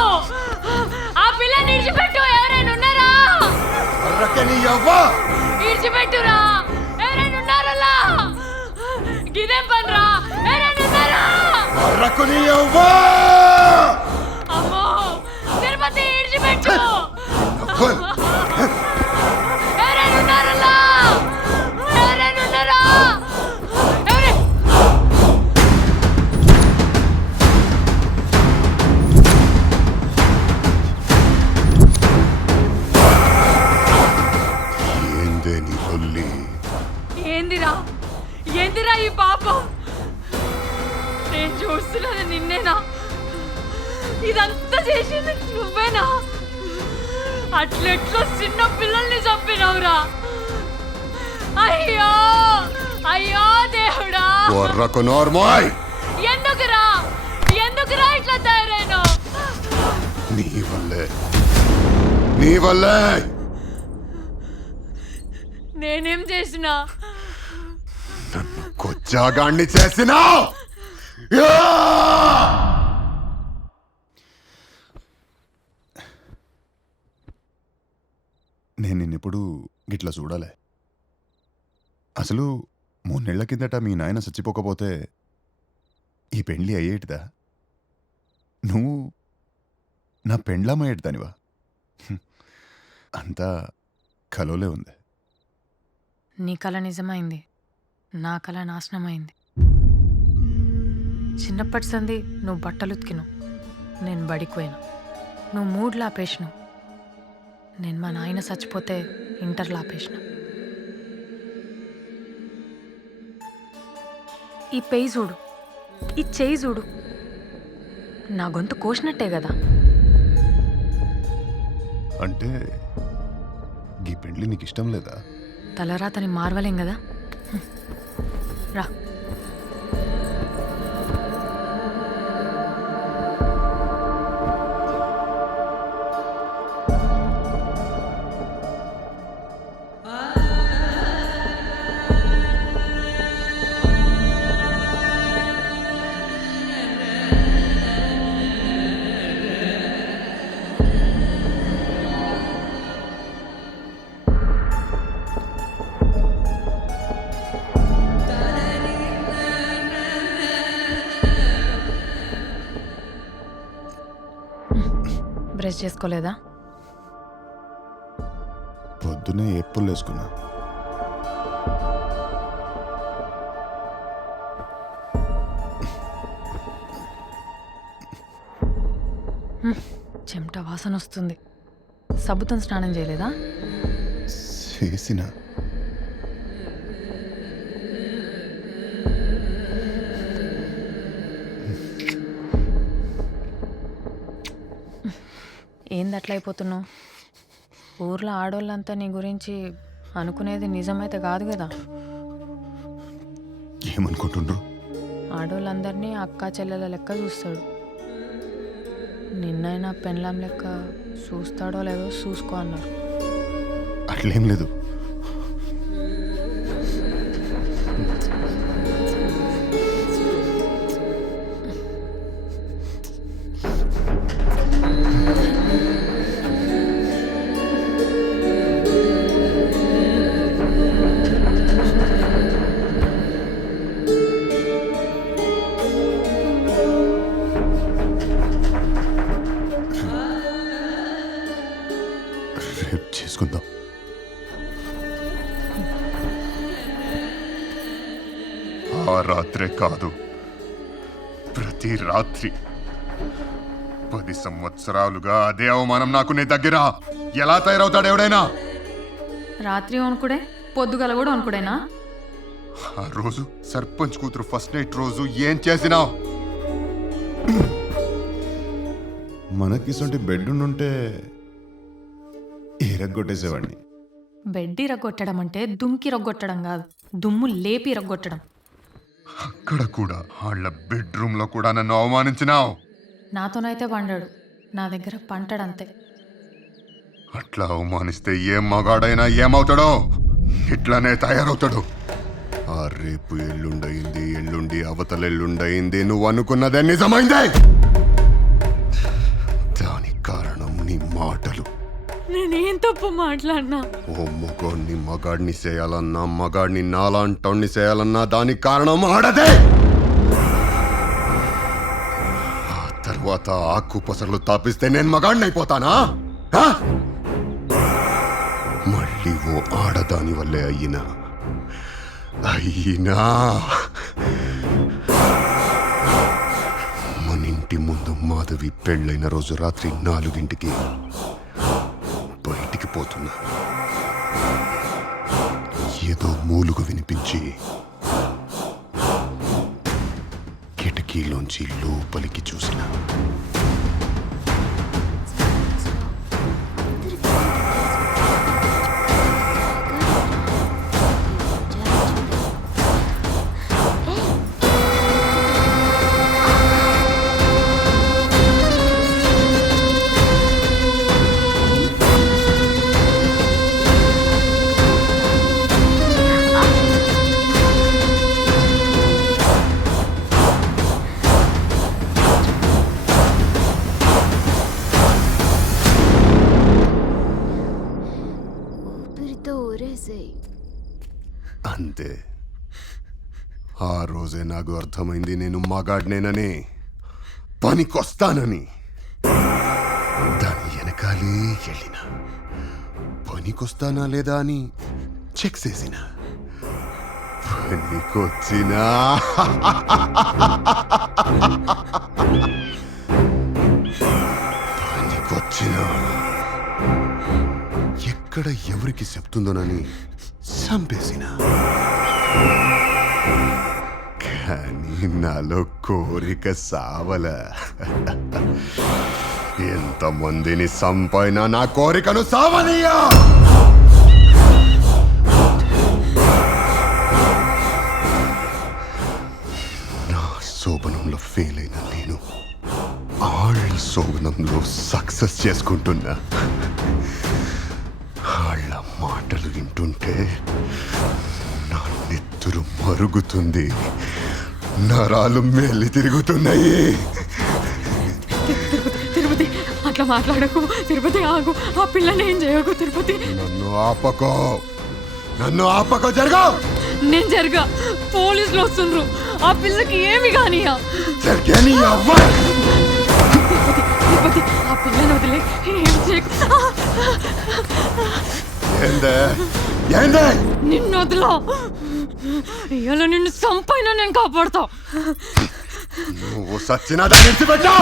ఆ పిల్లని విడిచిపెట్టు. ఎవరైనా ఉన్నారా? విడిచిపెట్టురా. ఎవరైనా ఉన్నారలా? గిదేం పనిరా? ఎవరైనా ఉన్నారా? అమ్మో తిరుపతి విడిచిపెట్టు. ఎవరైనా ఉన్నారలా? ఎవరైనా ఉన్నారా? ఏందిరా ఏందిరా ఈ పాపం? నేను చూస్తున్నది నిన్నేనా? ఇదంతా చేసింది నువ్వేనా? అట్లెట్లో చిన్న పిల్లల్ని చంపినవురా? అయ్యో అయ్యో దేవుడా! వర్రకు నోర్మాయ్. ఎందుకురా ఎందుకురా ఇట్లా తయారైనావు? నీ వల్లే నేనేం చేసినా? నన్ను కొచ్చాగాన్ని చేసినా. నేను నిన్నెప్పుడు గిట్లా చూడాలి. అసలు 3 నెలల కిందట మీ నాయన చచ్చిపోకపోతే ఈ పెండ్లి అయ్యేటిదా? నువ్వు నా పెండ్లామయ్యేటిదానివా? అంతా కలోలే ఉంది. నీ కళ నిజమైంది, నా కళ నాశనమైంది. చిన్నప్పటి సంది నువ్వు బట్టలు ఉతికిను, నేను బడిపోయాను. నువ్వు 3 ఆపేసినావు, నేను మా నాయన చచ్చిపోతే ఇంటర్లో ఆపేసిన. ఈ పెయి చూడు, ఈ చేయి చూడు, నా గొంతు కోసినట్టే కదా. అంటే ఈ పెండ్లి నీకు ఇష్టం లేదా? తలరాతని మార్వలేం కదా. రా. బ్రష్ చేసుకోలేదా? పొద్దునే ఎప్పులు వేసుకున్నా. చెమట వాసన వస్తుంది. సబ్బుతో స్నానం చేయలేదా? చేసిన ఏంది అట్లా అయిపోతున్నావు? ఊర్లో ఆడోళ్ళంతా నీ గురించి అనుకునేది నిజమైతే కాదు కదా. ఏమనుకుంటుండ్రు? ఆడోళ్ళందరినీ అక్కా చెల్లెల లెక్క చూస్తాడు. నిన్నైనా పెళ్ళాం లెక్క చూస్తాడో లేదో చూసుకో అన్నారు. అట్లేం లేదు. చేసుకుందాం. ఆ రాత్రే కాదు, ప్రతి రాత్రి 10 సంవత్సరాలుగా అదే అవమానం నాకు నీ దగ్గర. ఎలా తయారవుతాడు ఎవడైనా? రాత్రి వణుకుడే, పొద్దుగల కూడా వణుకుడేనా? ఆ రోజు సర్పంచ్ కూతురు ఫస్ట్ నైట్ రోజు ఏం చేసినావు? మనకిసంటి బెడ్ ఉంటే ఇరగొట్టేసేవాడిని. బెడ్ ఇరగొట్టడం అంటే దుమ్కి ఇరగొట్టడం కాదు, దుమ్ము లేపి ఇరగొట్టడం. అక్కడ కూడా వాళ్ళ బెడ్రూమ్ లో కూడా నన్ను అవమానించినావు. నాతోనైతే పండాడు, నా దగ్గర పంటాడంతే. అట్లా అవమానిస్తే ఏం మగాడైనా ఏమవుతాడో ఇట్లానే తయారవుతాడు. ఆ రేపు ఎల్లుండయింది, ఎల్లుండి అవతల ఎల్లుండయింది, నువ్వు అనుకున్నదే నిజమైందే. దానికి కారణం నీ మాటలు. నేనేం తప్పు మాట్లాడినా? ఓ మగాడిని మగాడిని చేయాలన్నా, మగాడిని నాలాంటోడిని చేయాలన్నా దానికి కారణం ఆడదే. ఆ తర్వాత ఆకు పసర్లు తాపిస్తే నేను మగాడిని అయిపోతానా? మళ్ళీ ఓ ఆడదాని వల్లే అయినా మన ఇంటి ముందు మాధవి పెళ్ళైన రోజు రాత్రి 4 బయటికి పోతున్నా. ఏదో మూలుగు వినిపించి కిటికీలోంచి లోపలికి చూసిన చేసేయ్. అంతే. ఆ రోజే నాకు అర్థమైంది నేను మగాడినేనని, పనికొస్తానని. దాని వెనకాలే వెళ్ళిన, పనికొస్తానా లేదా అని చెక్ చేసిన. పనికొచ్చినా పనికొచ్చినా ఎక్కడ ఎవరికి చెప్తుందోనని చంపేసిన. కానీ నాలో కోరిక సావల. ఎంతమందిని సంపైనా నా కోరికను సావనియా. నా శోభనంలో ఫెయిల్ అయిన నేను వాళ్ళ శోభనంలో సక్సెస్ చేసుకుంటున్నా. వాళ్ళ మాటలు వింటుంటే నా నెత్తురు మరుగుతుంది, నరాలు మెల్లి తిరుగుతున్నాయి. తిరుపతి అట్లా మాట్లాడకు. తిరుపతి ఆగు. ఆ పిల్లని ఏం చేయకు తిరుపతి. నన్ను ఆపకో జరగా. నేను జరగా. పోలీసులు వస్తుండ్రు. ఆ పిల్లకి ఏమి కానియా. జరగని అవ్వ. తిరుపతి ఆ పిల్లని వదిలే. ఏం చేయకు. ఏందే నిన్ను వదిలా. ఇవాళ నిన్ను సంపైనా నేను కాపాడుతా. నువ్వు సచ్చినా దాన్ని విడిచిపెట్టా.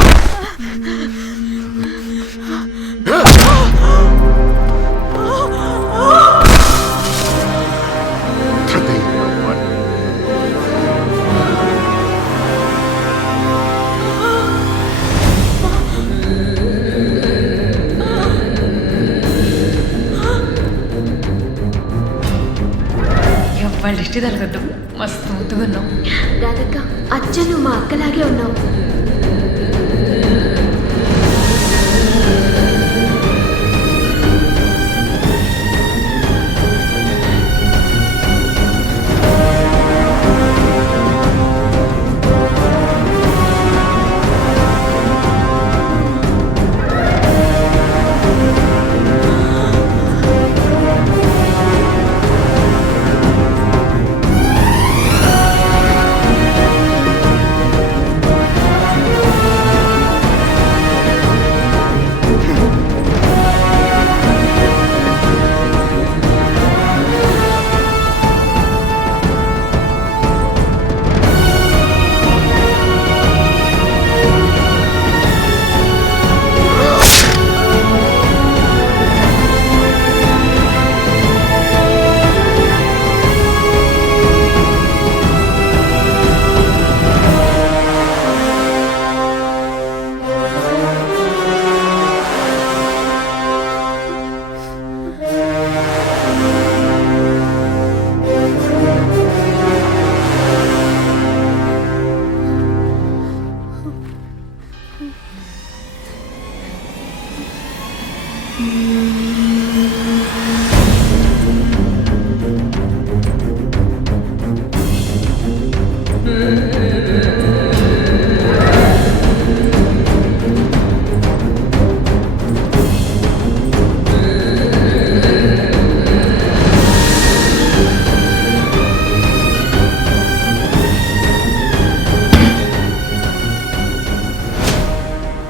వాళ్ళ ఇష్టి తలగద్దు. మస్తు ముద్దుగున్నావు రాధక్క. అచ్చను మా అక్కలాగే ఉన్నావు.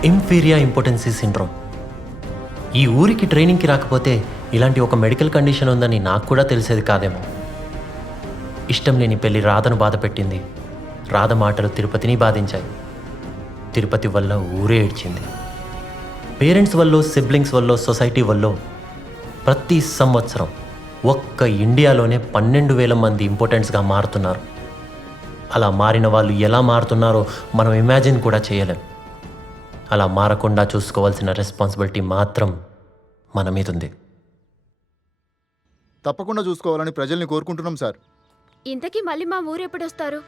ఇంఫీరియా ఇంపార్టెన్సీ సిండ్రోమ్. ఈ ఊరికి ట్రైనింగ్కి రాకపోతే ఇలాంటి ఒక మెడికల్ కండిషన్ ఉందని నాకు కూడా తెలిసేది కాదేమో. ఇష్టం లేని పెళ్లి రాధను బాధ పెట్టింది. రాధ మాటలు తిరుపతిని బాధించాయి. తిరుపతి వల్ల ఊరే ఏడ్చింది. పేరెంట్స్ వల్ల, సిబ్లింగ్స్ వల్ల, సొసైటీ వల్ల ప్రతి సంవత్సరం ఒక్క ఇండియాలోనే 12,000 మంది ఇంపార్టెంట్స్గా మారుతున్నారు. అలా మారిన వాళ్ళు ఎలా మారుతున్నారో మనం ఇమాజిన్ కూడా చేయలేం. అలా మారకుండా చూసుకోవాల్సిన రెస్పాన్సిబిలిటీ మాత్రం మన మీద ఉంది. తప్పకుండా చూసుకోవాలని ప్రజల్ని కోరుకుంటున్నాం సార్. ఇంతకీ మళ్ళీ మా ఊరు ఎప్పుడు వస్తారు?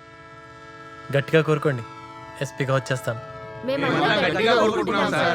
గట్టిగా కోరుకోండి, ఎస్పీగా వచ్చేస్తాను. మేమందరం గట్టిగా కోరుకుంటున్నాం సార్.